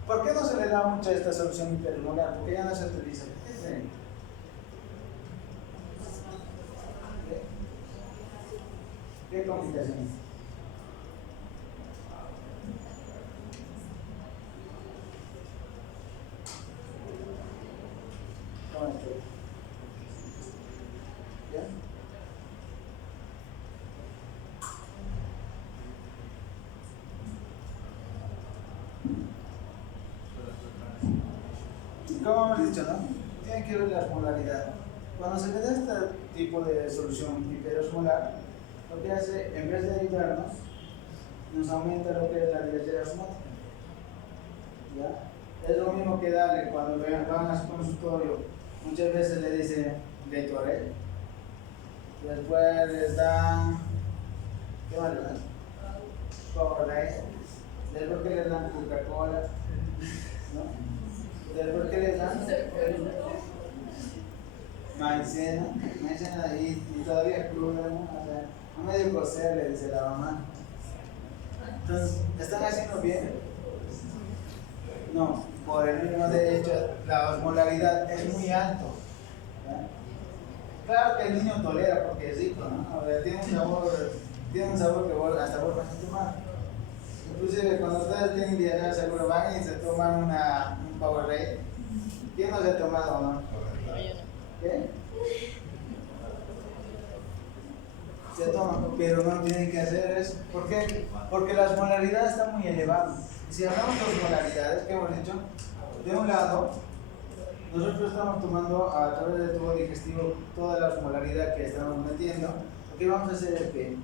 ¿Por qué no se le da mucho a esta solución hipermolar? Porque ya no se utiliza. ¿Qué complicaciones? ¿Cómo estoy? ¿Ya? Como hemos dicho, ¿no? Tiene que ver la osmolaridad. Cuando se le da este tipo de solución hiperosmolar, lo que hace, en vez de ayudarnos, nos aumenta lo que es la diversidad osmótica. ¿Ya? Es lo mismo que darle cuando van a su consultorio, muchas veces le dicen Gatorade, después les dan, ¿qué más les dan? Powerade, después que les dan Coca-Cola, ¿no? Después que les dan maicena y todavía cruda, ¿no? O sea, a medio cocer, le dice la mamá. Entonces, ¿están haciendo bien? No, por el mismo de hecho, la osmolaridad es muy alto. ¿Ya? Claro que el niño tolera porque es rico, ¿no? O sea, tiene un sabor que hasta vos vas a tomar. Inclusive cuando ustedes tienen diarrea seguro van y se toman un Powerade. ¿Quién no se ha tomado o no? ¿Qué? Se toma, pero no tienen que hacer eso. ¿Por qué? Porque la osmolaridad está muy elevada. Si hablamos de osmolaridades, ¿qué hemos dicho? De un lado, nosotros estamos tomando a través del tubo digestivo toda la osmolaridad que estamos metiendo. Lo que vamos a hacer es que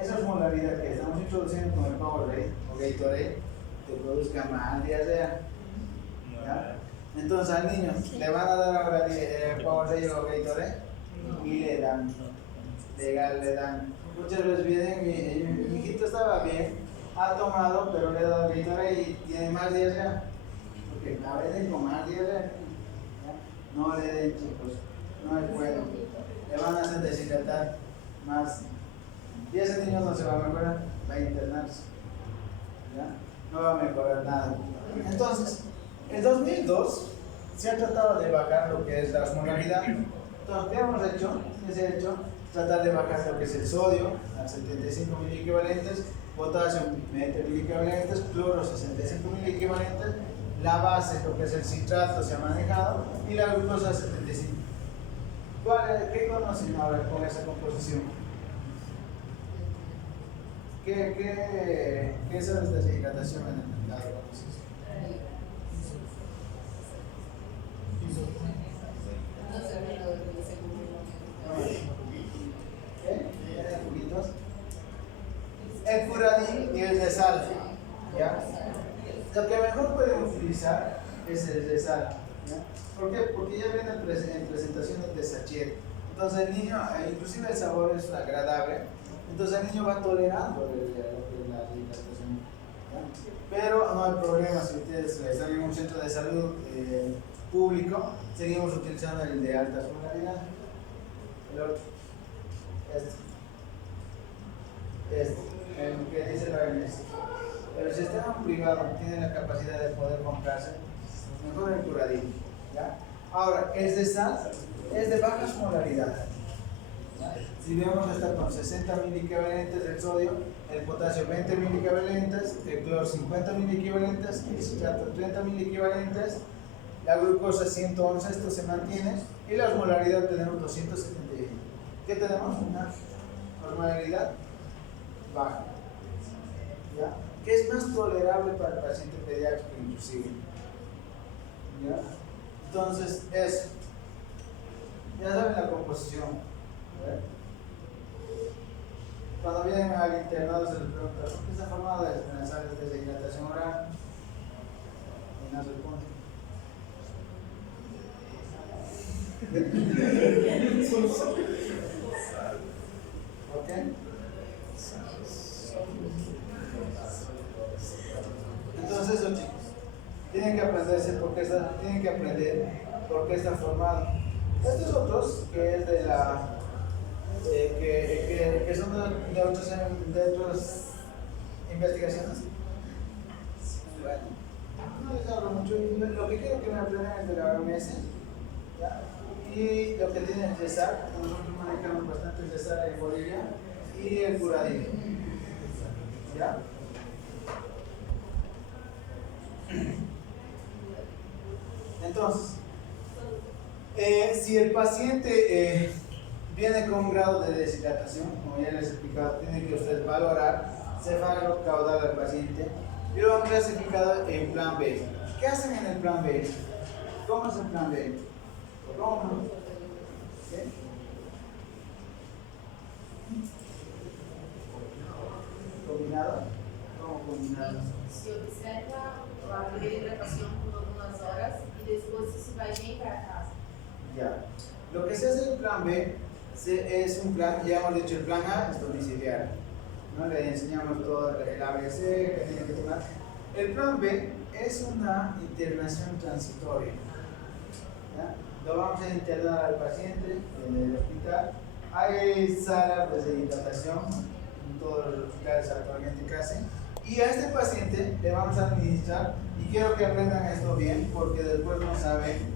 esa osmolaridad que estamos introduciendo con el Powerade o Gatorade te produzca más diarrea. ¿Ya? Entonces al niño le van a dar ahora Powerade o Gatorade y le dan. Le dan. Muchas veces vienen, mi hijito estaba bien, ha tomado, pero le he dado Gatorade y tiene más diarrea. Porque la vez con más diarrea. No le den, chicos, no es bueno. Le van a hacer deshidratar más. Y ese niño no se va a mejorar, va a internarse. ¿Ya? No va a mejorar nada. Entonces, en 2002 se ha tratado de bajar lo que es la osmolaridad. Entonces, ¿qué hemos hecho? ¿Qué se ha hecho? Tratar de bajar lo que es el sodio a 75 mil equivalentes, potasio 20 mil equivalentes, cloro 65 mil equivalentes, la base, lo que es el citrato, se ha manejado y la glucosa 75. ¿Qué conocen ahora con esa composición? ¿Qué sabes de deshidratación en el mercado? El furanil y el de sal. ¿Ya? Lo que mejor pueden utilizar es el de sal. ¿Ya? ¿Por qué? Porque ya viene en presentaciones de sachet. Entonces el niño, inclusive el sabor es agradable, entonces el niño va tolerando la hidratación. Pero no hay problema si ustedes están en un centro de salud público, seguimos utilizando el de alta osmolaridad. El otro. El que dice la OMS. pero el sistema privado tiene la capacidad de poder comprarse, mejor el curadito, ¿ya? Ahora, el de sal es de baja osmolaridad. Si vemos, está con 60 miliequivalentes del sodio, el potasio 20 miliequivalentes, el cloro 50 miliequivalentes, el citrato 30 miliequivalentes, la glucosa 111, esto se mantiene, y la osmolaridad tenemos 271. ¿Qué tenemos? Una osmolaridad baja, ¿ya? Que es más tolerable para el paciente pediátrico inclusive, ¿ya? Entonces, eso. Ya saben la composición, ¿verdad? Cuando vienen al internado se les pregunta, ¿por qué está formado en sales de deshidratación oral? Y no se responde. ¿Por qué? Entonces eso, chicos, tienen que aprenderse tienen que aprender por qué está formado. Estos otros, que es de la que son de otras investigaciones. Bueno, no les hablo mucho. Lo que quiero que me aprendan es de la OMS, ¿ya? Y lo que tiene el CESAR, nosotros manejamos bastante el CESAR en Bolivia, y el curadillo, ¿ya? Entonces, si el paciente viene con un grado de deshidratación, como ya les he explicado, tiene que usted valorar cefalo caudal al paciente y lo han clasificado en plan B. ¿Qué hacen en el plan B? ¿Cómo es el plan B? ¿Cómo? ¿Qué? ¿Combinado? ¿Cómo combinado? Se observa a primeira hidratação por algumas horas e depois se vai bem para casa. Ya. Lo que se hace en el plan B es un plan, ya hemos dicho, el plan A es domiciliario, ¿no? Le enseñamos todo el ABC que tiene que tomar. El plan B es una internación transitoria, ¿ya? Lo vamos a internar al paciente en el hospital. Hay salas de deshidratación en todos los hospitales actualmente casi. Y a este paciente le vamos a administrar, y quiero que aprendan esto bien porque después no saben,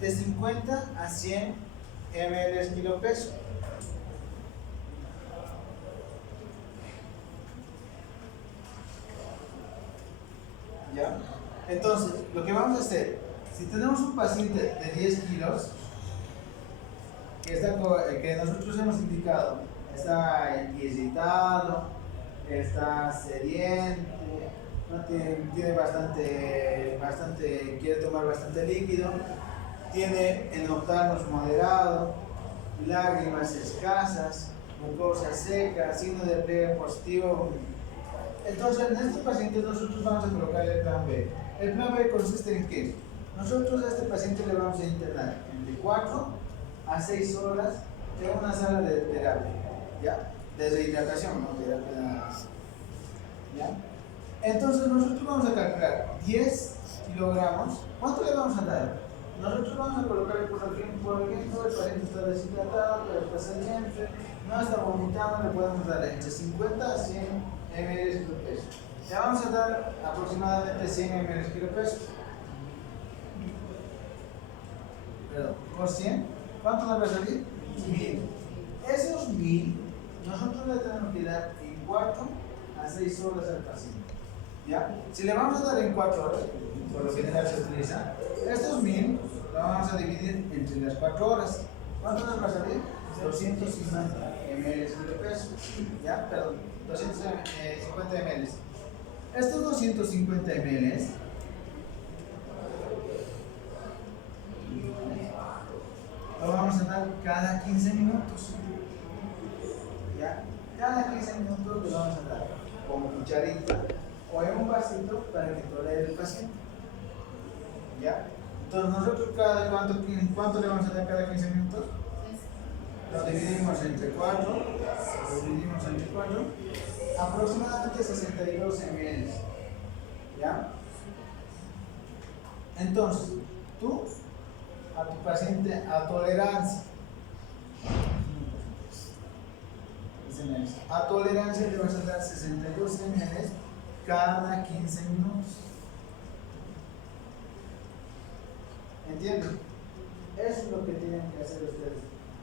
de 50 a 100 ml kilopeso. ¿Ya? Entonces, lo que vamos a hacer, si tenemos un paciente de 10 kilos, que nosotros hemos indicado, está irritado, está sediente, ¿no? Tiene quiere tomar bastante líquido, tiene enoptalmos moderado, lágrimas escasas, mucosa seca, signo de pliegue positivo. Entonces, en estos pacientes nosotros vamos a colocar el plan B. El plan B consiste en que nosotros a este paciente le vamos a internar entre 4 a 6 horas en una sala de terapia, ¿ya? De rehidratación, no terapia, ¿ya? Entonces nosotros vamos a calcular 10 kilogramos. ¿Cuánto le vamos a dar? Nosotros vamos a colocar, por ejemplo, el paciente está deshidratado, pero está sediente, no está vomitando, le podemos dar entre 50 a 100 ml kilopeso. Le vamos a dar aproximadamente 100 ml kilopeso. Perdón, por 100, ¿cuánto nos va a salir? 1000. Esos 1000 nosotros le tenemos que dar en 4 a 6 horas al paciente, ¿ya? Si le vamos a dar en 4 horas, por lo general se utiliza, estos 1000 lo vamos a dividir entre las 4 horas. ¿Cuánto nos va a salir? 250 ml de peso, ¿ya? Perdón, 250 ml. Estos 250 ml lo vamos a dar cada 15 minutos, ¿ya? Cada 15 minutos le vamos a dar con cucharita o en un vasito para que tolere el paciente, ¿ya? Entonces nosotros ¿cuánto le vamos a dar cada 15 minutos? Lo dividimos entre 4, aproximadamente 62 ml, ¿ya? Entonces, tú a tu paciente a tolerancia, a tolerancia le vas a dar 62 ml cada 15 minutos. ¿Entienden? Eso es lo que tienen que hacer ustedes.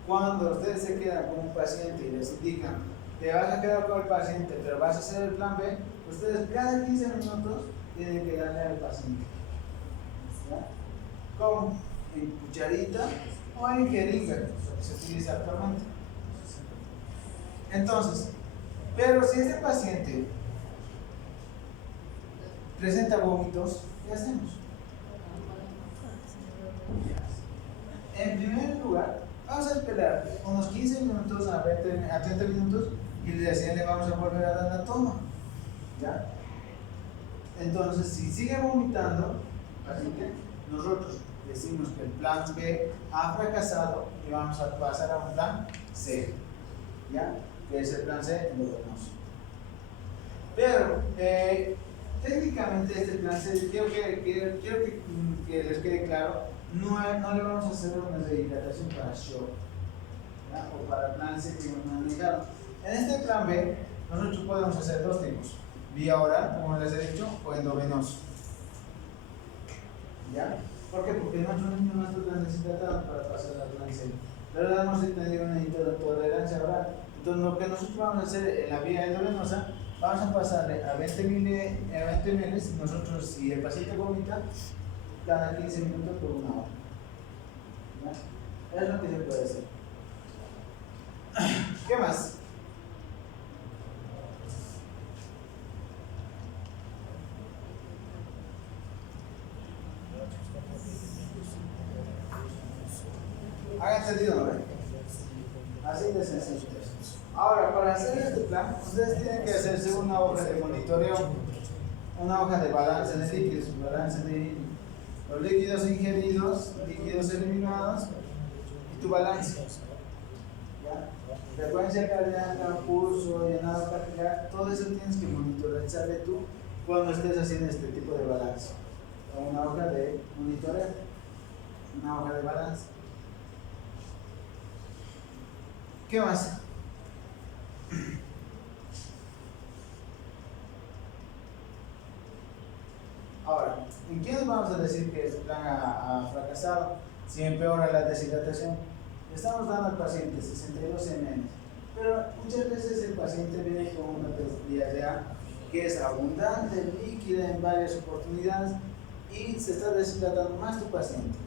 Cuando ustedes se quedan con un paciente y les indican que vas a quedar con el paciente, pero vas a hacer el plan B, ustedes cada 15 minutos tienen que darle al paciente. ¿Ya? Con en cucharita o en jeringa, que se utiliza actualmente. Entonces, pero si este paciente presenta vómitos, ¿qué hacemos? En primer lugar, vamos a esperar unos 15 minutos a 30 minutos y recién le vamos a volver a dar la toma. ¿Ya? Entonces, si sigue vomitando, paciente, nosotros decimos que el plan B ha fracasado y vamos a pasar a un plan C. ¿Ya? Que es el plan C endovenoso. Pero, técnicamente este plan C, quiero que les quede claro, no le vamos a hacer una rehidratación para shock, ¿ya? O para plan C que nos manejaron. En este plan B, nosotros podemos hacer dos tipos: vía oral, como les he dicho, o endovenoso. ¿Ya? ¿Por qué? Porque nuestros niños no están deshidratados para pasar al plan C. Pero hemos tenido una intolerancia oral. Entonces, lo que nosotros vamos a hacer en la vía endovenosa, vamos a pasarle a 20 ml. Nosotros, si el paciente vomita, cada 15 minutos por una hora. ¿Ya? Es lo que se puede hacer. ¿Qué más? ¿Han entendido, no? Así de sencillo. Ahora, para hacer este plan, ustedes tienen que hacerse una hoja de monitoreo, una hoja de balance de líquidos, balance de los líquidos ingeridos, líquidos eliminados y tu balance. ¿Ya? Frecuencia cardíaca, pulso, llenado capilar, todo eso tienes que monitorizarle tú cuando estés haciendo este tipo de balance. Una hoja de monitoreo, una hoja de balance. ¿Qué más? Ahora, ¿en qué nos vamos a decir que el plan ha fracasado? Si empeora la deshidratación. Estamos dando al paciente 62 ml, pero muchas veces el paciente viene con una diarrea que es abundante, líquida en varias oportunidades y se está deshidratando más tu paciente.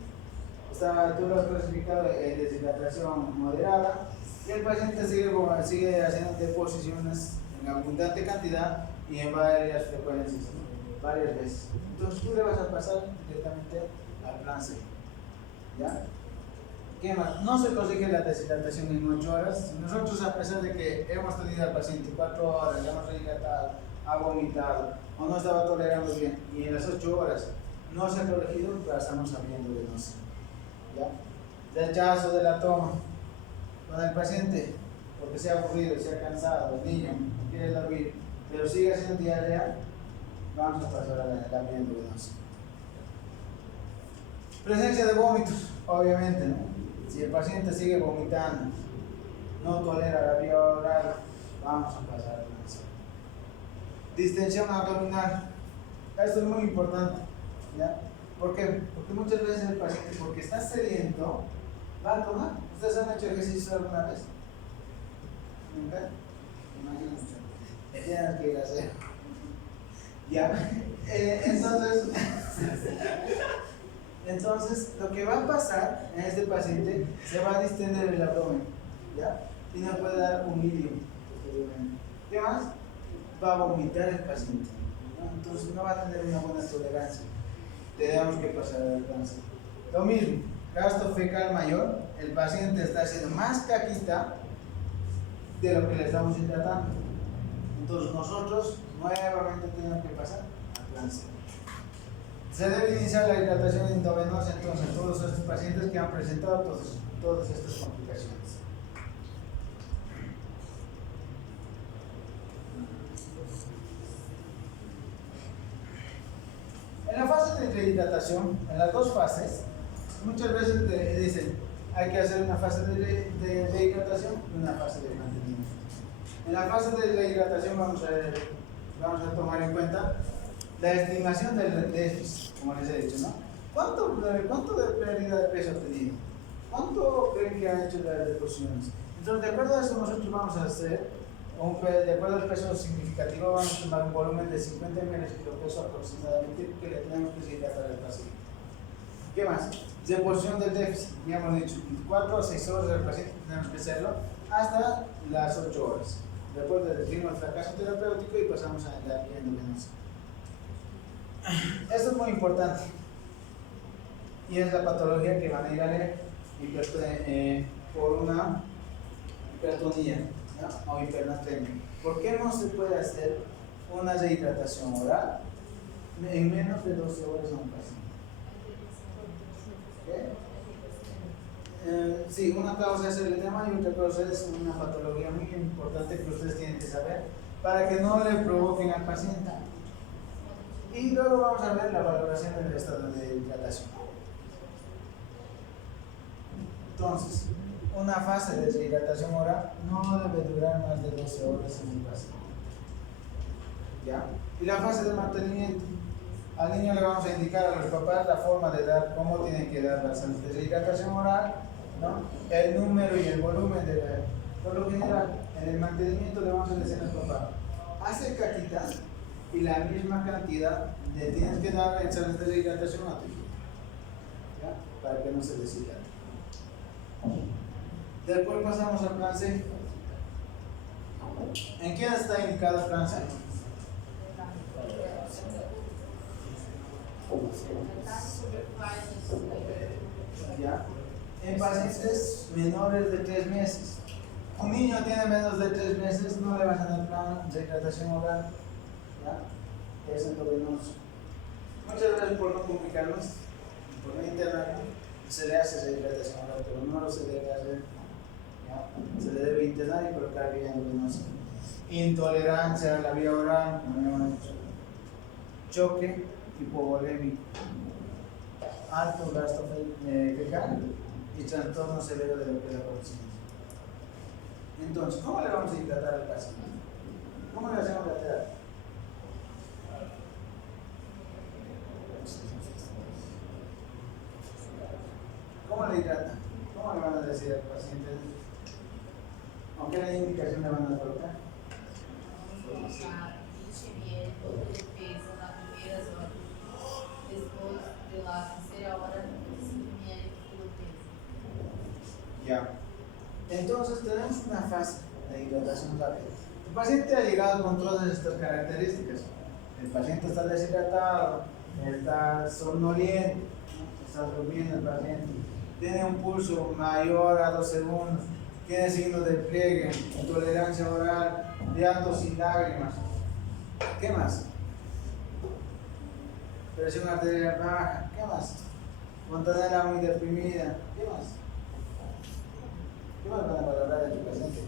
Tú lo has clasificado en deshidratación moderada y el paciente sigue haciendo deposiciones en abundante cantidad y en varias frecuencias, ¿no? Varias veces. Entonces tú le vas a pasar directamente al plan C. ¿Ya? ¿Qué más? No se consigue la deshidratación en 8 horas. Nosotros, a pesar de que hemos tenido al paciente 4 horas, le hemos rehidratado, ha vomitado o no estaba tolerando bien, y en las 8 horas no se ha corregido, pasamos abriendo venosa. ¿Ya? Rechazo de la toma con el paciente porque se ha aburrido, se ha cansado, el niño no quiere dormir, pero sigue haciendo diarrea, vamos a pasar a la abriendo venosa. Presencia de vómitos, obviamente, ¿no? Si el paciente sigue vomitando, no tolera la vía oral, vamos a pasar a la venosa. Distensión abdominal, esto es muy importante, ¿ya? ¿Por qué? Porque muchas veces el paciente, porque está sediento, va a tomar. ¿Ustedes han hecho ejercicio alguna vez? ¿Nunca? Imagínense. Tienes que ir a hacer. ¿Ya? Entonces, lo que va a pasar en este paciente, se va a distender el abdomen, ¿ya? Y nos puede dar un ilium posteriormente. ¿Qué más? Va a vomitar el paciente, ¿no? Entonces no va a tener una buena tolerancia. Tenemos que pasar al cáncer. Lo mismo, gasto fecal mayor, el paciente está haciendo más caquita de lo que le estamos hidratando. Entonces nosotros nuevamente tenemos que pasar al cáncer. Se debe iniciar la hidratación endovenosa entonces en todos estos pacientes que han presentado todas estas complicaciones. En la fase de rehidratación, en las dos fases, muchas veces te dicen hay que hacer una fase de rehidratación y una fase de mantenimiento. En la fase de la hidratación vamos a tomar en cuenta la estimación del déficit, como les he dicho, ¿no? ¿Cuánto de pérdida de peso ha tenido? ¿Cuánto creen que ha hecho las deposiciones? Entonces, de acuerdo a eso, nosotros vamos a hacer, de acuerdo al peso significativo, vamos a tomar un volumen de 50 ml de peso aproximadamente que le tenemos que hidratar al paciente. ¿Qué más? Deposición del déficit, ya hemos dicho, 4 a 6 horas del paciente tenemos que hacerlo hasta las 8 horas. Después decimos el fracaso terapéutico y pasamos a la vía endovenosa. Esto es muy importante y es la patología que van a ir a leer por una hipertonía, ¿no? O hipernatremia. ¿Por qué no se puede hacer una rehidratación oral en menos de 12 horas a un paciente? Sí, una causa es el edema y otra causa es una patología muy importante que ustedes tienen que saber para que no le provoquen al paciente. Y luego vamos a ver la valoración del estado de hidratación. Entonces, una fase de deshidratación oral no debe durar más de 12 horas en el paciente. ¿Ya? Y la fase de mantenimiento. Al niño le vamos a indicar a los papás la forma de dar, cómo tienen que dar la deshidratación oral, ¿no? El número y el volumen de la. Por lo general, en el mantenimiento le vamos a decir al papá, hace caquita y la misma cantidad le tienes que dar en salas de hidratación a tu hijo, ¿ya? Para que no se deshidrate. Después pasamos al plan C. ¿En quién está indicado el plan C? ¿Ya? En pacientes menores de 3 meses. Un niño tiene menos de 3 meses, no le vas a dar plan de hidratación oral, ¿ya? Es endovenoso. Muchas veces por no complicarnos, por no internarlo, se le hace esa hidratación oral, pero no lo se debe hacer, ¿ya? Se le debe internar y colocar vía endovenosa. Intolerancia a la vía oral, como hemos dicho. Choque hipovolémico, alto gasto fecal y trastorno severo de lo que es la conciencia. Entonces, ¿cómo le vamos a hidratar al paciente? ¿Cómo le hacemos la terapia? ¿Cómo le hidratan? ¿Cómo le van a decir al paciente? ¿Con qué indicación le van a colocar? Ya. Entonces tenemos una fase de hidratación rápida. El paciente ha llegado con todas estas características. El paciente está deshidratado, está somnoliento, está durmiendo el paciente, tiene un pulso mayor a 2 segundos, tiene signos de pliegue, intolerancia oral, llanto sin lágrimas. ¿Qué más? Presión arterial baja. ¿Qué más? Fontanela muy deprimida. ¿Qué más? ¿Qué más van a valorar de tu paciente?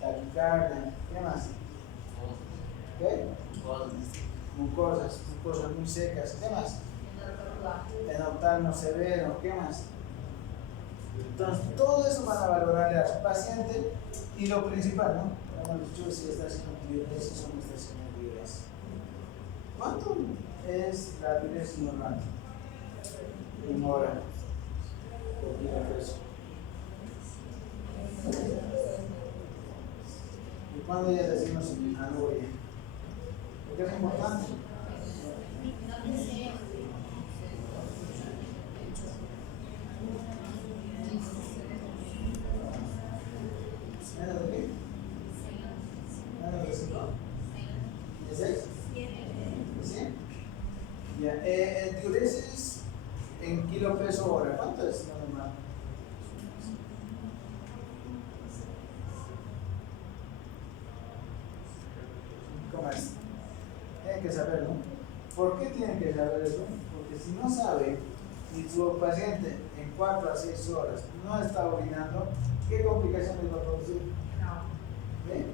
Taquicardia. ¿Qué más? ¿Qué? Mucosas muy secas. ¿Qué más? Enoptalmo severo. ¿Qué más? Entonces, todo eso van a valorarle a su paciente y lo principal, ¿no? Hemos dicho si está haciendo diuresis o no está haciendo diuresis. ¿Cuánto es la diuresis normal? 1 hora por kilo de peso. ¿Y cuándo ya decimos anuria? Porque es importante. ¿Menos de qué? ¿Menos de 5? ¿De 6? ¿De 100? Ya. El diuresis en kilo peso hora, ¿cuánto es lo normal? ¿Cómo es? Tienen que saberlo. ¿Por qué tienen que saber eso? Porque si no sabe y su paciente en 4 a 6 horas no está orinando, ¿qué complicaciones va a producir? ¿Sí?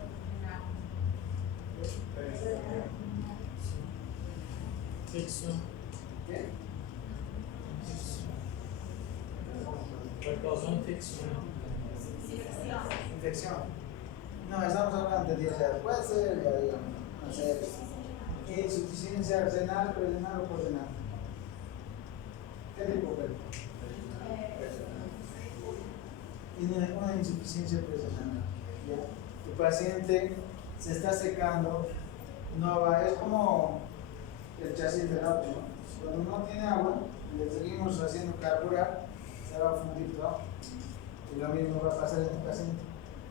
Fixo. ¿Qué? Vai causar infecção. Infección. No, estamos hablando de diarrea. Puede ser, ya digamos, no sé, insuficiencia renal, renal o posrenal. ¿Qué tipo de una insuficiencia renal? ¿Ya? El paciente se está secando, no va, es como el chasis del auto, ¿no? Cuando no tiene agua, le seguimos haciendo carburar, se va a fundir todo. Y lo mismo va a pasar en este paciente,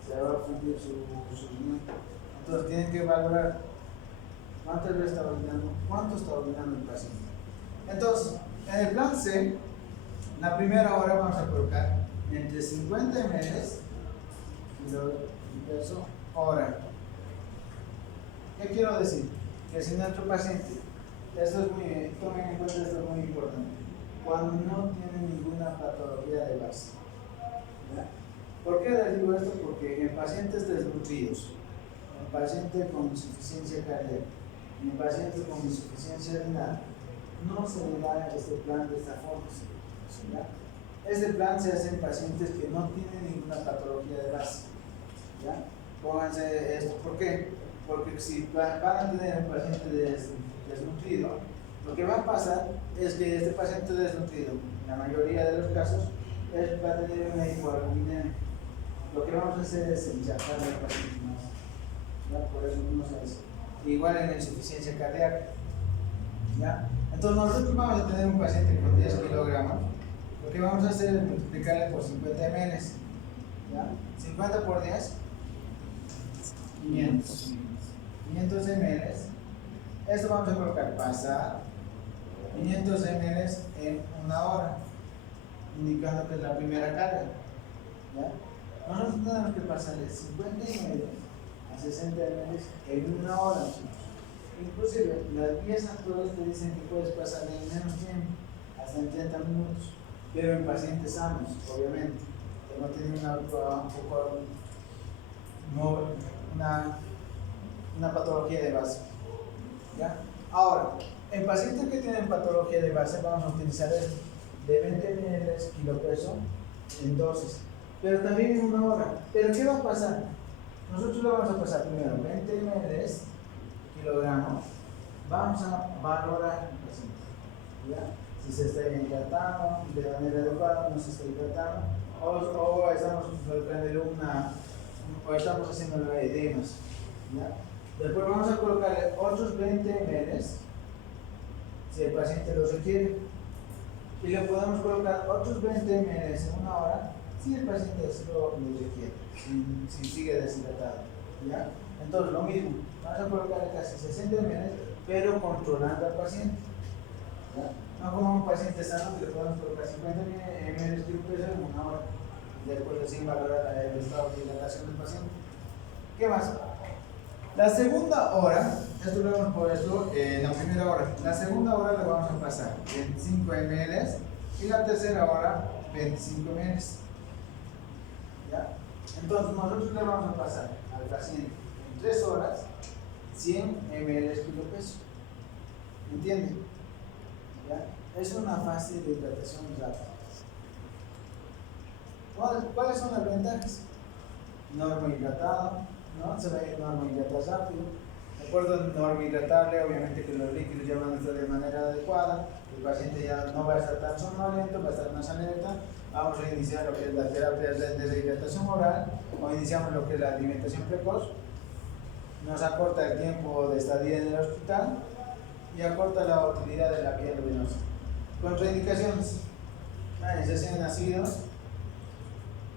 se va a fundir su riñón. Entonces tienen que valorar cuántas veces está orinando, cuánto está orinando el paciente. Entonces, en el plan C, la primera hora vamos a colocar entre 50 ml y peso hora. ¿Qué quiero decir? Que si nuestro paciente, tomen en cuenta esto es muy importante, cuando no tiene ninguna patología de base. ¿Ya? ¿Por qué les digo esto? Porque en pacientes desnutridos, en pacientes con insuficiencia cardíaca, en pacientes con insuficiencia renal, no se le da este plan de esta forma. ¿Ya? Este plan se hace en pacientes que no tienen ninguna patología de base. ¿Ya? Pónganse esto. ¿Por qué? Porque si van a tener un paciente desnutrido, lo que va a pasar es que este paciente desnutrido, en la mayoría de los casos, va a tener una hipoalbuminemia. Lo que vamos a hacer es inyectar al paciente más. ¿Ya? Por eso no se hace. Igual en la insuficiencia cardíaca. ¿Ya? Entonces nosotros vamos a tener un paciente con 10 kilogramos. Lo que vamos a hacer es multiplicarle por 50 ml. ¿Ya? 50 por 10, 500. 500 ml. Esto vamos a colocar pasar 500 ml en una hora, indicando que es la primera carga. ¿Ya? Nosotros tenemos que pasarle 50 ml a 60 ml en una hora. Inclusive las guías actuales te dicen que puedes pasarle en menos tiempo, hasta en 30 minutos, pero en pacientes sanos, obviamente, que no tienen una patología de base. ¿Ya? Ahora, en pacientes que tienen patología de base vamos a utilizar esto, de 20 ml kilopeso en dosis, pero también en una hora. ¿Pero qué va a pasar? Nosotros le vamos a pasar primero 20 ml kilogramos, vamos a valorar el paciente. ¿Ya? Si se está hidratando de manera adecuada, no se está hidratando, o estamos estamos haciendo edemas. ¿Ya? Después vamos a colocarle otros 20 ml si el paciente lo requiere, y le podemos colocar otros 20 ml en una hora si el paciente así lo requiere, si sigue deshidratado. ¿Ya? Entonces lo mismo, vamos a colocarle casi 60 ml, pero controlando al paciente. ¿Ya? No como un paciente sano que le podemos colocar 50 ml en una hora, después de sin valorar el estado de hidratación del paciente. ¿Qué más? La segunda hora, esto lo hemos puesto en la primera hora. La segunda hora le vamos a pasar 25 ml y la tercera hora 25 ml. ¿Ya? Entonces nosotros le vamos a pasar al paciente en 3 horas 100 ml kilopeso. ¿Entienden? ¿Ya? Es una fase de hidratación rápida. ¿Cuáles son las ventajas? Normohidratado, ¿no? Se va a ir normohidratado rápido. De acuerdo a normohidratable, obviamente que los líquidos ya van a estar de manera adecuada, el paciente ya no va a estar tan somnoliento, va a estar más alerta. Vamos a iniciar lo que es la terapia de deshidratación oral, o iniciamos lo que es la alimentación precoz. Nos acorta el tiempo de estadía en el hospital y acorta la utilidad de la piel venosa. Contraindicaciones: en recién nacidos,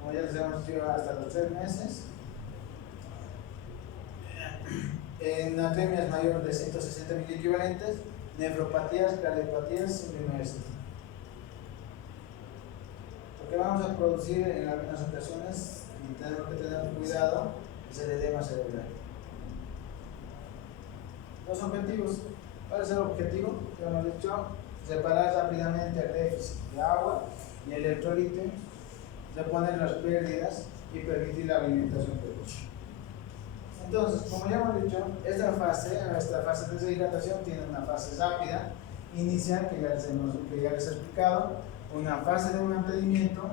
como ya les hemos dicho, hasta los 3 meses. En anemias mayores de 160 miliequivalentes, nefropatías, cardiopatías sin primer estado. Lo que vamos a producir en algunas ocasiones, y tenemos que tener cuidado, es el edema cerebral. Los objetivos: ¿cuál es el objetivo? Ya hemos dicho, separar rápidamente el déficit de agua y electrolito, reponer las pérdidas y permitir la alimentación precoz. Entonces, como ya hemos dicho, esta fase de deshidratación tiene una fase rápida, inicial, que ya les he explicado, una fase de mantenimiento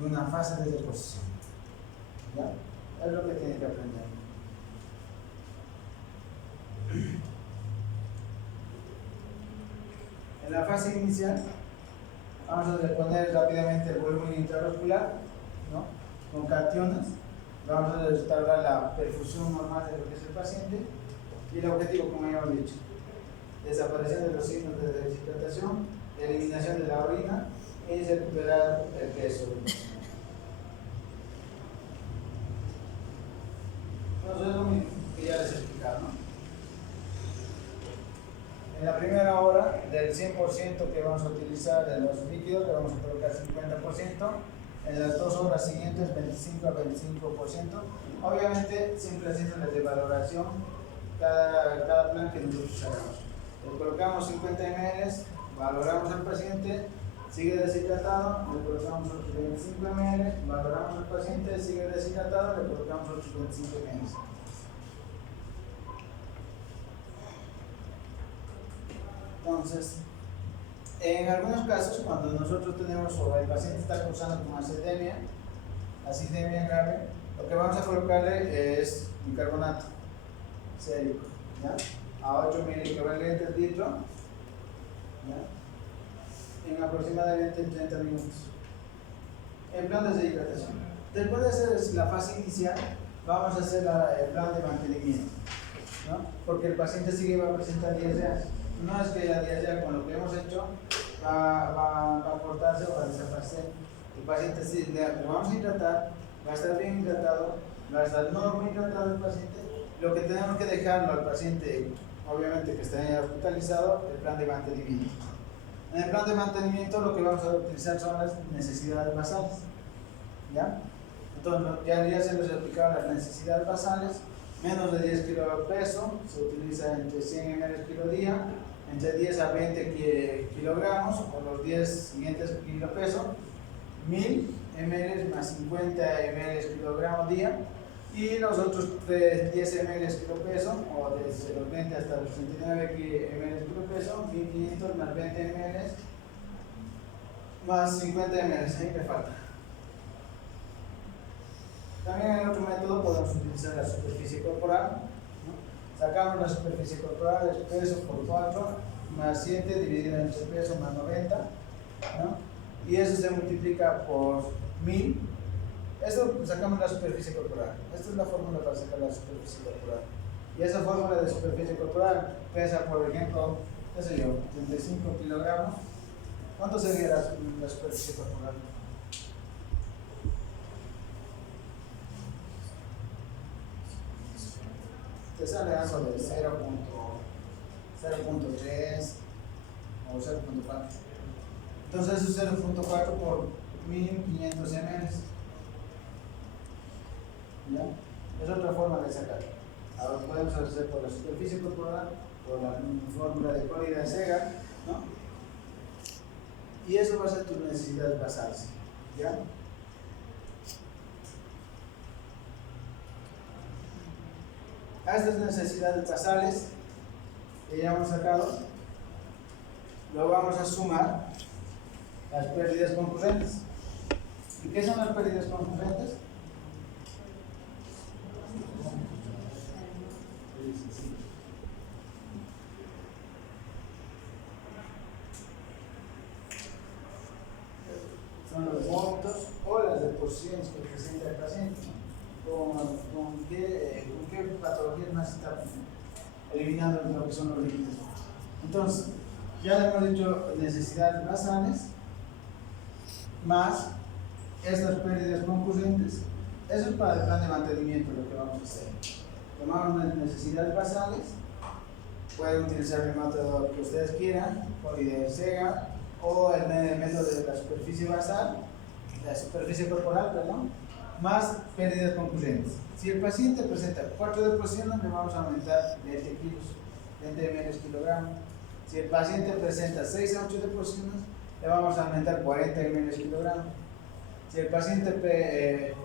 y una fase de reposición. ¿Ya? Es lo que tienen que aprender. En la fase inicial, vamos a poner rápidamente el volumen intravascular, ¿no? Con cationes. Vamos a restaurar la perfusión normal de lo que es el paciente. Y el objetivo, como ya hemos dicho, desaparición de los signos de deshidratación, eliminación de la orina y recuperar el peso del paciente. Entonces es lo mismo que ya les he explicado, ¿no? En la primera hora, del 100% que vamos a utilizar de los líquidos, le vamos a colocar 50%. En las 2 horas siguientes, 25 a 25%. Obviamente, siempre haciéndoles de valoración cada plan que nosotros hagamos. Le colocamos 50 ml, valoramos al paciente, sigue deshidratado, le colocamos otros 25 ml, valoramos al paciente, sigue deshidratado, le colocamos otros 25 ml. Entonces, en algunos casos, cuando nosotros tenemos o el paciente está cursando con acidemia grave, lo que vamos a colocarle es bicarbonato sérico, ¿ya? A 8 ml litro, ¿ya? En aproximadamente 30 minutos. El plan de deshidratación. Después de hacer la fase inicial, vamos a hacer el plan de mantenimiento, ¿no? Porque el paciente sigue va a presentar diarreas. No es que la diarrea con lo que hemos hecho va a cortarse o va a desaparecer. El paciente sí, lo vamos a hidratar, va a estar bien hidratado, va a estar no hidratado el paciente. Lo que tenemos que dejarlo al paciente, obviamente que está hospitalizado, el plan de mantenimiento. En el plan de mantenimiento lo que vamos a utilizar son las necesidades basales, ¿ya? Entonces ya se les explicaron las necesidades basales. Menos de 10 kilos de peso, se utiliza entre 100 ml kilo día, entre 10 a 20 kilogramos, o los 10 siguientes kilo peso, 1000 ml más 50 ml kilogramo día, y los otros 10 ml kilo peso, o desde los 20 hasta los 39 ml kilo peso, 1500 más 20 ml más 50 ml, ahí me falta. También en otro método podemos utilizar la superficie corporal, ¿no? Sacamos la superficie corporal, el peso por 4 más 7 dividido entre peso más 90, ¿no? Y eso se multiplica por 1000. Esto sacamos la superficie corporal. Esta es la fórmula para sacar la superficie corporal. Y esa fórmula de superficie corporal pesa, por ejemplo, qué sé yo, 35 kilogramos. ¿Cuánto sería la superficie corporal? Te sale algo de 0.3 o 0.4. Entonces eso es 0.4 por 1500 ml. ¿Ya? Es otra forma de sacar. Ahora podemos hacer por la superficie corporal, por la fórmula de Colli de Sega, ¿no? Y eso va a ser tus necesidades basales. ¿Ya? A estas necesidades basales que ya hemos sacado, lo vamos a sumar las pérdidas concurrentes. ¿Y qué son las pérdidas concurrentes? Son los vómitos o las deposiciones que presenta el paciente. ¿Con qué patologías más está eliminando lo que son los líquidos? Entonces, ya le hemos dicho necesidades basales más estas pérdidas concurrentes. Eso es para el plan de mantenimiento lo que vamos a hacer. Tomamos las necesidades basales, pueden utilizar el método que ustedes quieran, Colli de Sega, o el método de la superficie basal, la superficie corporal, perdón, más pérdidas concurrentes. Si el paciente presenta 4 deposiciones, le vamos a aumentar 20 kilos, 20 ml kilogramos. Si el paciente presenta 6 a 8 deposiciones, le vamos a aumentar 40 ml kilogramos. Si el paciente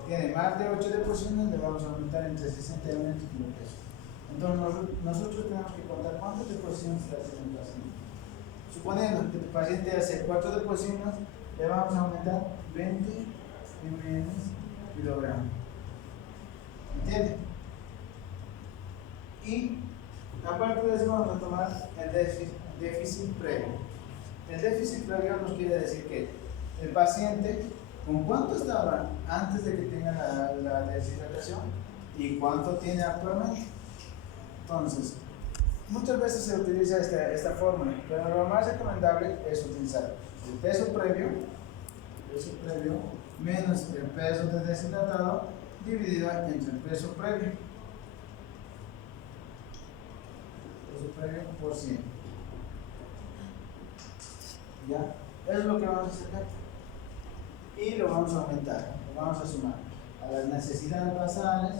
tiene más de 8 deposiciones, le vamos a aumentar entre 60 ml kilogramos. Entonces nosotros tenemos que contar cuántas deposiciones está haciendo el paciente. Suponiendo que el paciente hace 4 deposiciones, le vamos a aumentar 20 ml kilogramos. vamos a tomar el déficit previo. El déficit previo nos quiere decir que el paciente, ¿con cuánto estaba antes de que tenga la deshidratación y cuánto tiene actualmente? Entonces, muchas veces se utiliza esta fórmula, pero lo más recomendable es utilizar el peso previo menos el peso de deshidratado dividido entre el peso previo. Peso previo por 100. ¿Ya? Eso es lo que vamos a sacar. Y lo vamos a aumentar, lo vamos a sumar a las necesidades basales,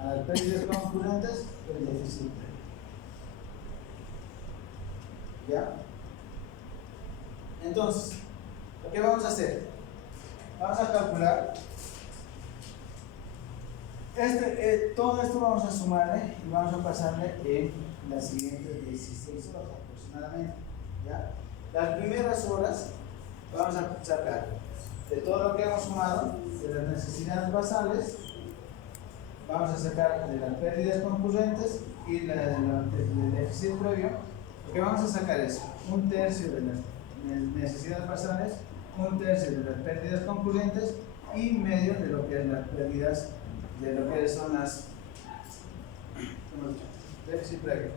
a las pérdidas concurrentes y el déficit previo. ¿Ya? Entonces, ¿qué vamos a hacer? Vamos a calcular todo esto vamos a sumarle y vamos a pasarle en las siguientes 16 horas aproximadamente. ¿Ya? Las primeras horas vamos a sacar de todo lo que hemos sumado, de las necesidades basales, vamos a sacar de las pérdidas concurrentes y del déficit previo. Lo que vamos a sacar es un tercio de las necesidades basales, un tercio de las pérdidas concurrentes y medio de lo que es las pérdidas, de lo que son las déficit previo.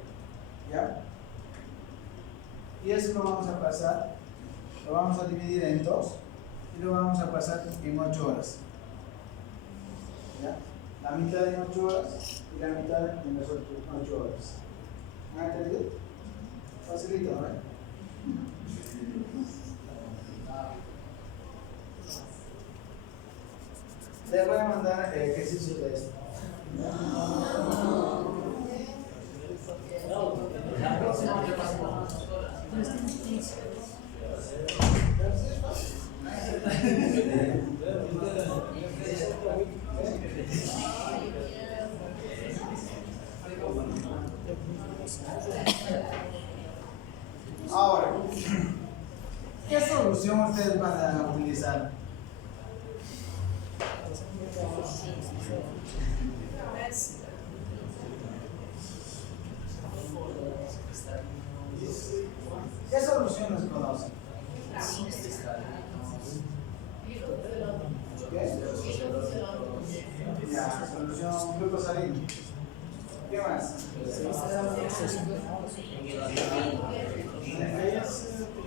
¿Ya? Y eso lo vamos a pasar, lo vamos a dividir en 2 y lo vamos a pasar en 8 horas. ¿Ya? La mitad en 8 horas y la mitad en las 8 horas. ¿Me han entendido? Facilito, ¿no? Les voy a mandar ejercicios de esto. Ahora, ¿qué solución ustedes van a utilizar? ¿Qué soluciones conocen? ¿Qué? Ya, solución glucosalina. ¿Qué más?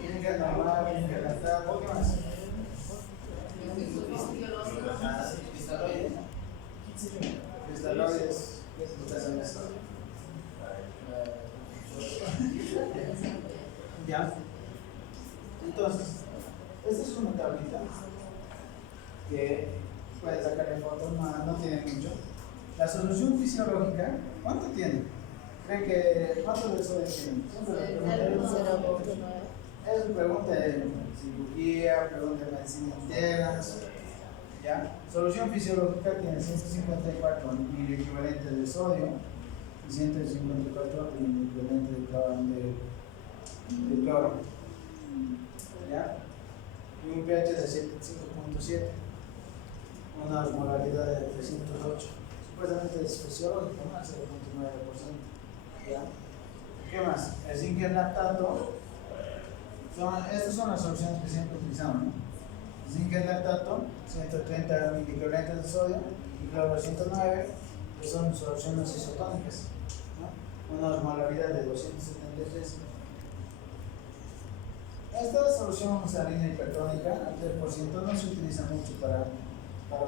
Química normal, química lactado, ¿qué más? Cristaloides, ¿ya? Entonces, esta es una tablita que puedes sacarle fotos, no tiene mucho. La solución fisiológica, ¿cuánto tiene? ¿Creen que cuánto de sodio tiene? Es pregunta de cirugía, pregunta de medicina interna. ¿Ya? Solución fisiológica tiene 154 miliequivalentes de sodio y 154 miliequivalentes de cloro. ¿Ya? Y un pH de 5.7, una osmolaridad de 308. Supuestamente es fisiológico, ¿no? 0.9%. ¿Ya? ¿Qué más? El zinc y el lactato. Estas son las soluciones que siempre utilizamos, ¿no? Zinc y lactato, 130 miliquivalentes de sodio y cloro 109, que son soluciones isotónicas, ¿no? Una osmolaridad de 273. Esta solución salina hipertónica al 3% no se utiliza mucho para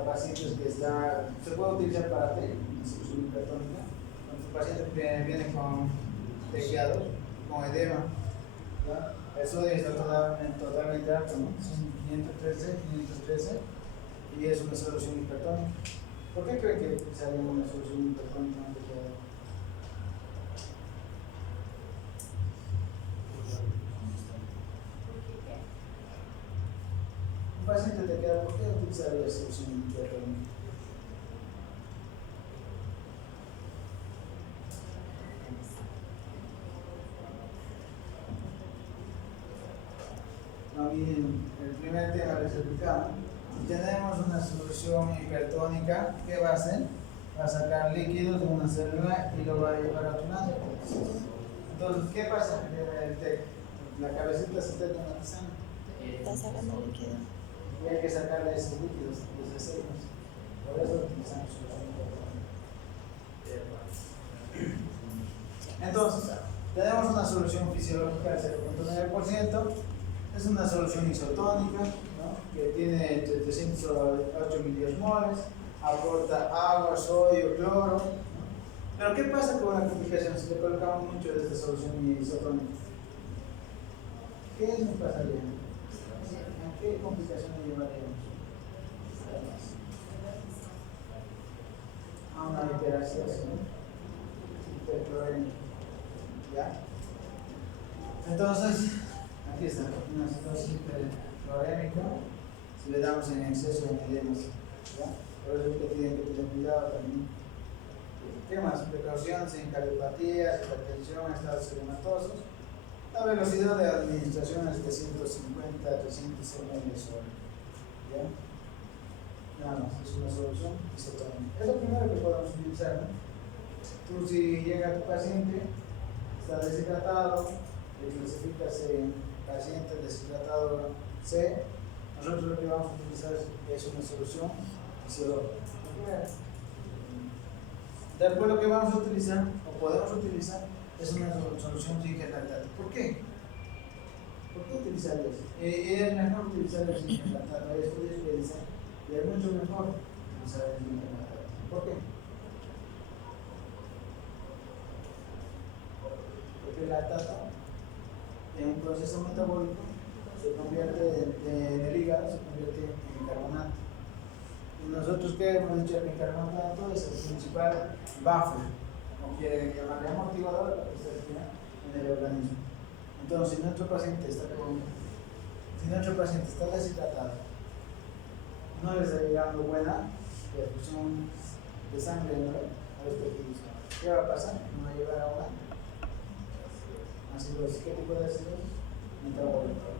pacientes que se puede utilizar para una solución hipertónica. Cuando el paciente viene con tejidos, con edema, ¿ya? El sodio está totalmente alto, ¿no? Son 513, y es una solución hipertónica. ¿Por qué creen que utilizarían una solución hipertónica antes de un paciente te queda? ¿Por qué utilizaría solución hipertónica? Miren, el primer tema les explicaba. Si tenemos una solución hipertónica, ¿qué va a hacer? Va a sacar líquidos de una célula y lo va a llevar a otro lado. Entonces, ¿qué pasa? La cabecita se está donatizando. Está sacando líquido. Y hay que sacarle esos líquidos, deshacerlos. Por eso utilizamos solución. Entonces, tenemos una solución fisiológica del 0.9%. Es una solución isotónica, ¿no? Que tiene entre 308 miliosmoles, aporta agua, sodio, cloro, ¿no? Pero ¿qué pasa con la complicación si le colocamos mucho de esta solución isotónica? ¿Qué nos pasaría? ¿A qué complicación le llevaríamos? A una hiperacción hiperclorémica. ¿Ya? Entonces, aquí está, una situación hiperclorémica. Si le damos en exceso en edemas, ¿ya? Por eso es que tienen que tener cuidado también. ¿Qué más? Precauciones en cardiopatías, hipertensión, estados edematosos. La velocidad de administración es de 150 a 300 ml/hora. ¿Ya? Nada más, es una solución isotónica. Es lo primero que podemos utilizar, ¿no? Tú, si llega tu paciente, está deshidratado, le clasificas en paciente deshidratado C, nosotros lo que vamos a utilizar es una solución fisiológica. Después lo que vamos a utilizar, o podemos utilizar, es una solución rica en lactato. ¿Por qué? ¿Por qué utilizar eso? Es mejor utilizar el zinc en lactato. Hay estudios que dicen que es mucho mejor utilizar el zinc en lactato. ¿Por qué? Porque el lactato, en un proceso metabólico, se convierte en el hígado, se convierte en carbonato. Y nosotros, ¿qué hemos dicho? El bicarbonato es el principal buffer, como quiere llamarle, amortiguador de la prestación en el organismo. Entonces, si nuestro paciente está deshidratado, no le está llegando buena perfusión de sangre, ¿no? A los tejidos, ¿qué va a pasar? No va a llegar a una acidosis. ¿Qué tipo de acidosis? Metabólica.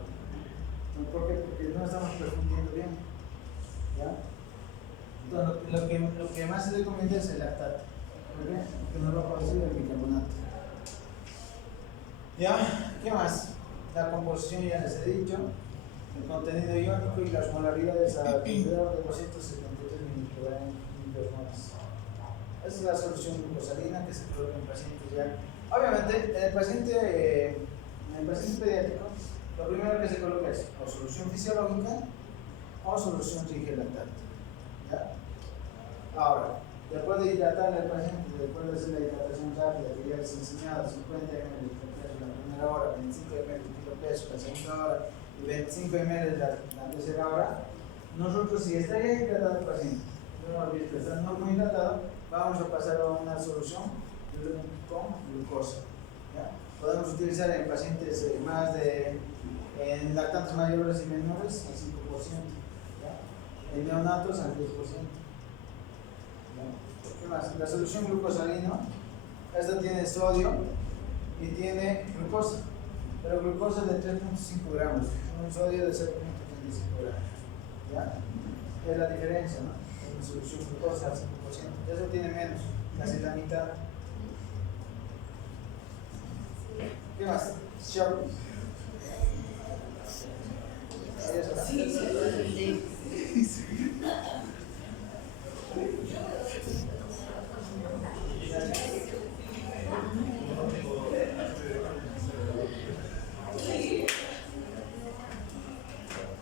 ¿Por qué? Porque no estamos perfundiendo bien. ¿Ya? Entonces, lo que más se recomienda es el lactato. ¿Por qué? Porque no va a producir el bicarbonato. ¿Ya? ¿Qué más? La composición ya les he dicho. El contenido iónico y las molaridades alrededor de 273 micromoles. Esa es la solución glucosalina que se coloca en pacientes ya. Obviamente, en el paciente pediátrico, lo primero que se coloca es o solución fisiológica o solución rigelactante. ¿Ya? Ahora, después de hidratar al paciente, después de hacer la hidratación rápida que ya les he enseñado, 50 ml la primera hora, 25 ml kilo peso la segunda hora y 25 ml la tercera hora, nosotros, si está ya hidratado el paciente, no hemos visto, está no muy hidratado, vamos a pasar a una solución con glucosa. ¿Ya? Podemos utilizar en pacientes en lactantes mayores y menores al 5%, ¿ya? En neonatos al 10%. ¿Qué más? La solución glucosalina, esta tiene sodio y tiene glucosa, pero glucosa de 3.5 gramos, un sodio de 0.35 gramos. ¿Ya? Es la diferencia, ¿no? En la solución glucosa al 5%, eso tiene menos, casi la mitad. ¿Qué más? Shock. Ahí está.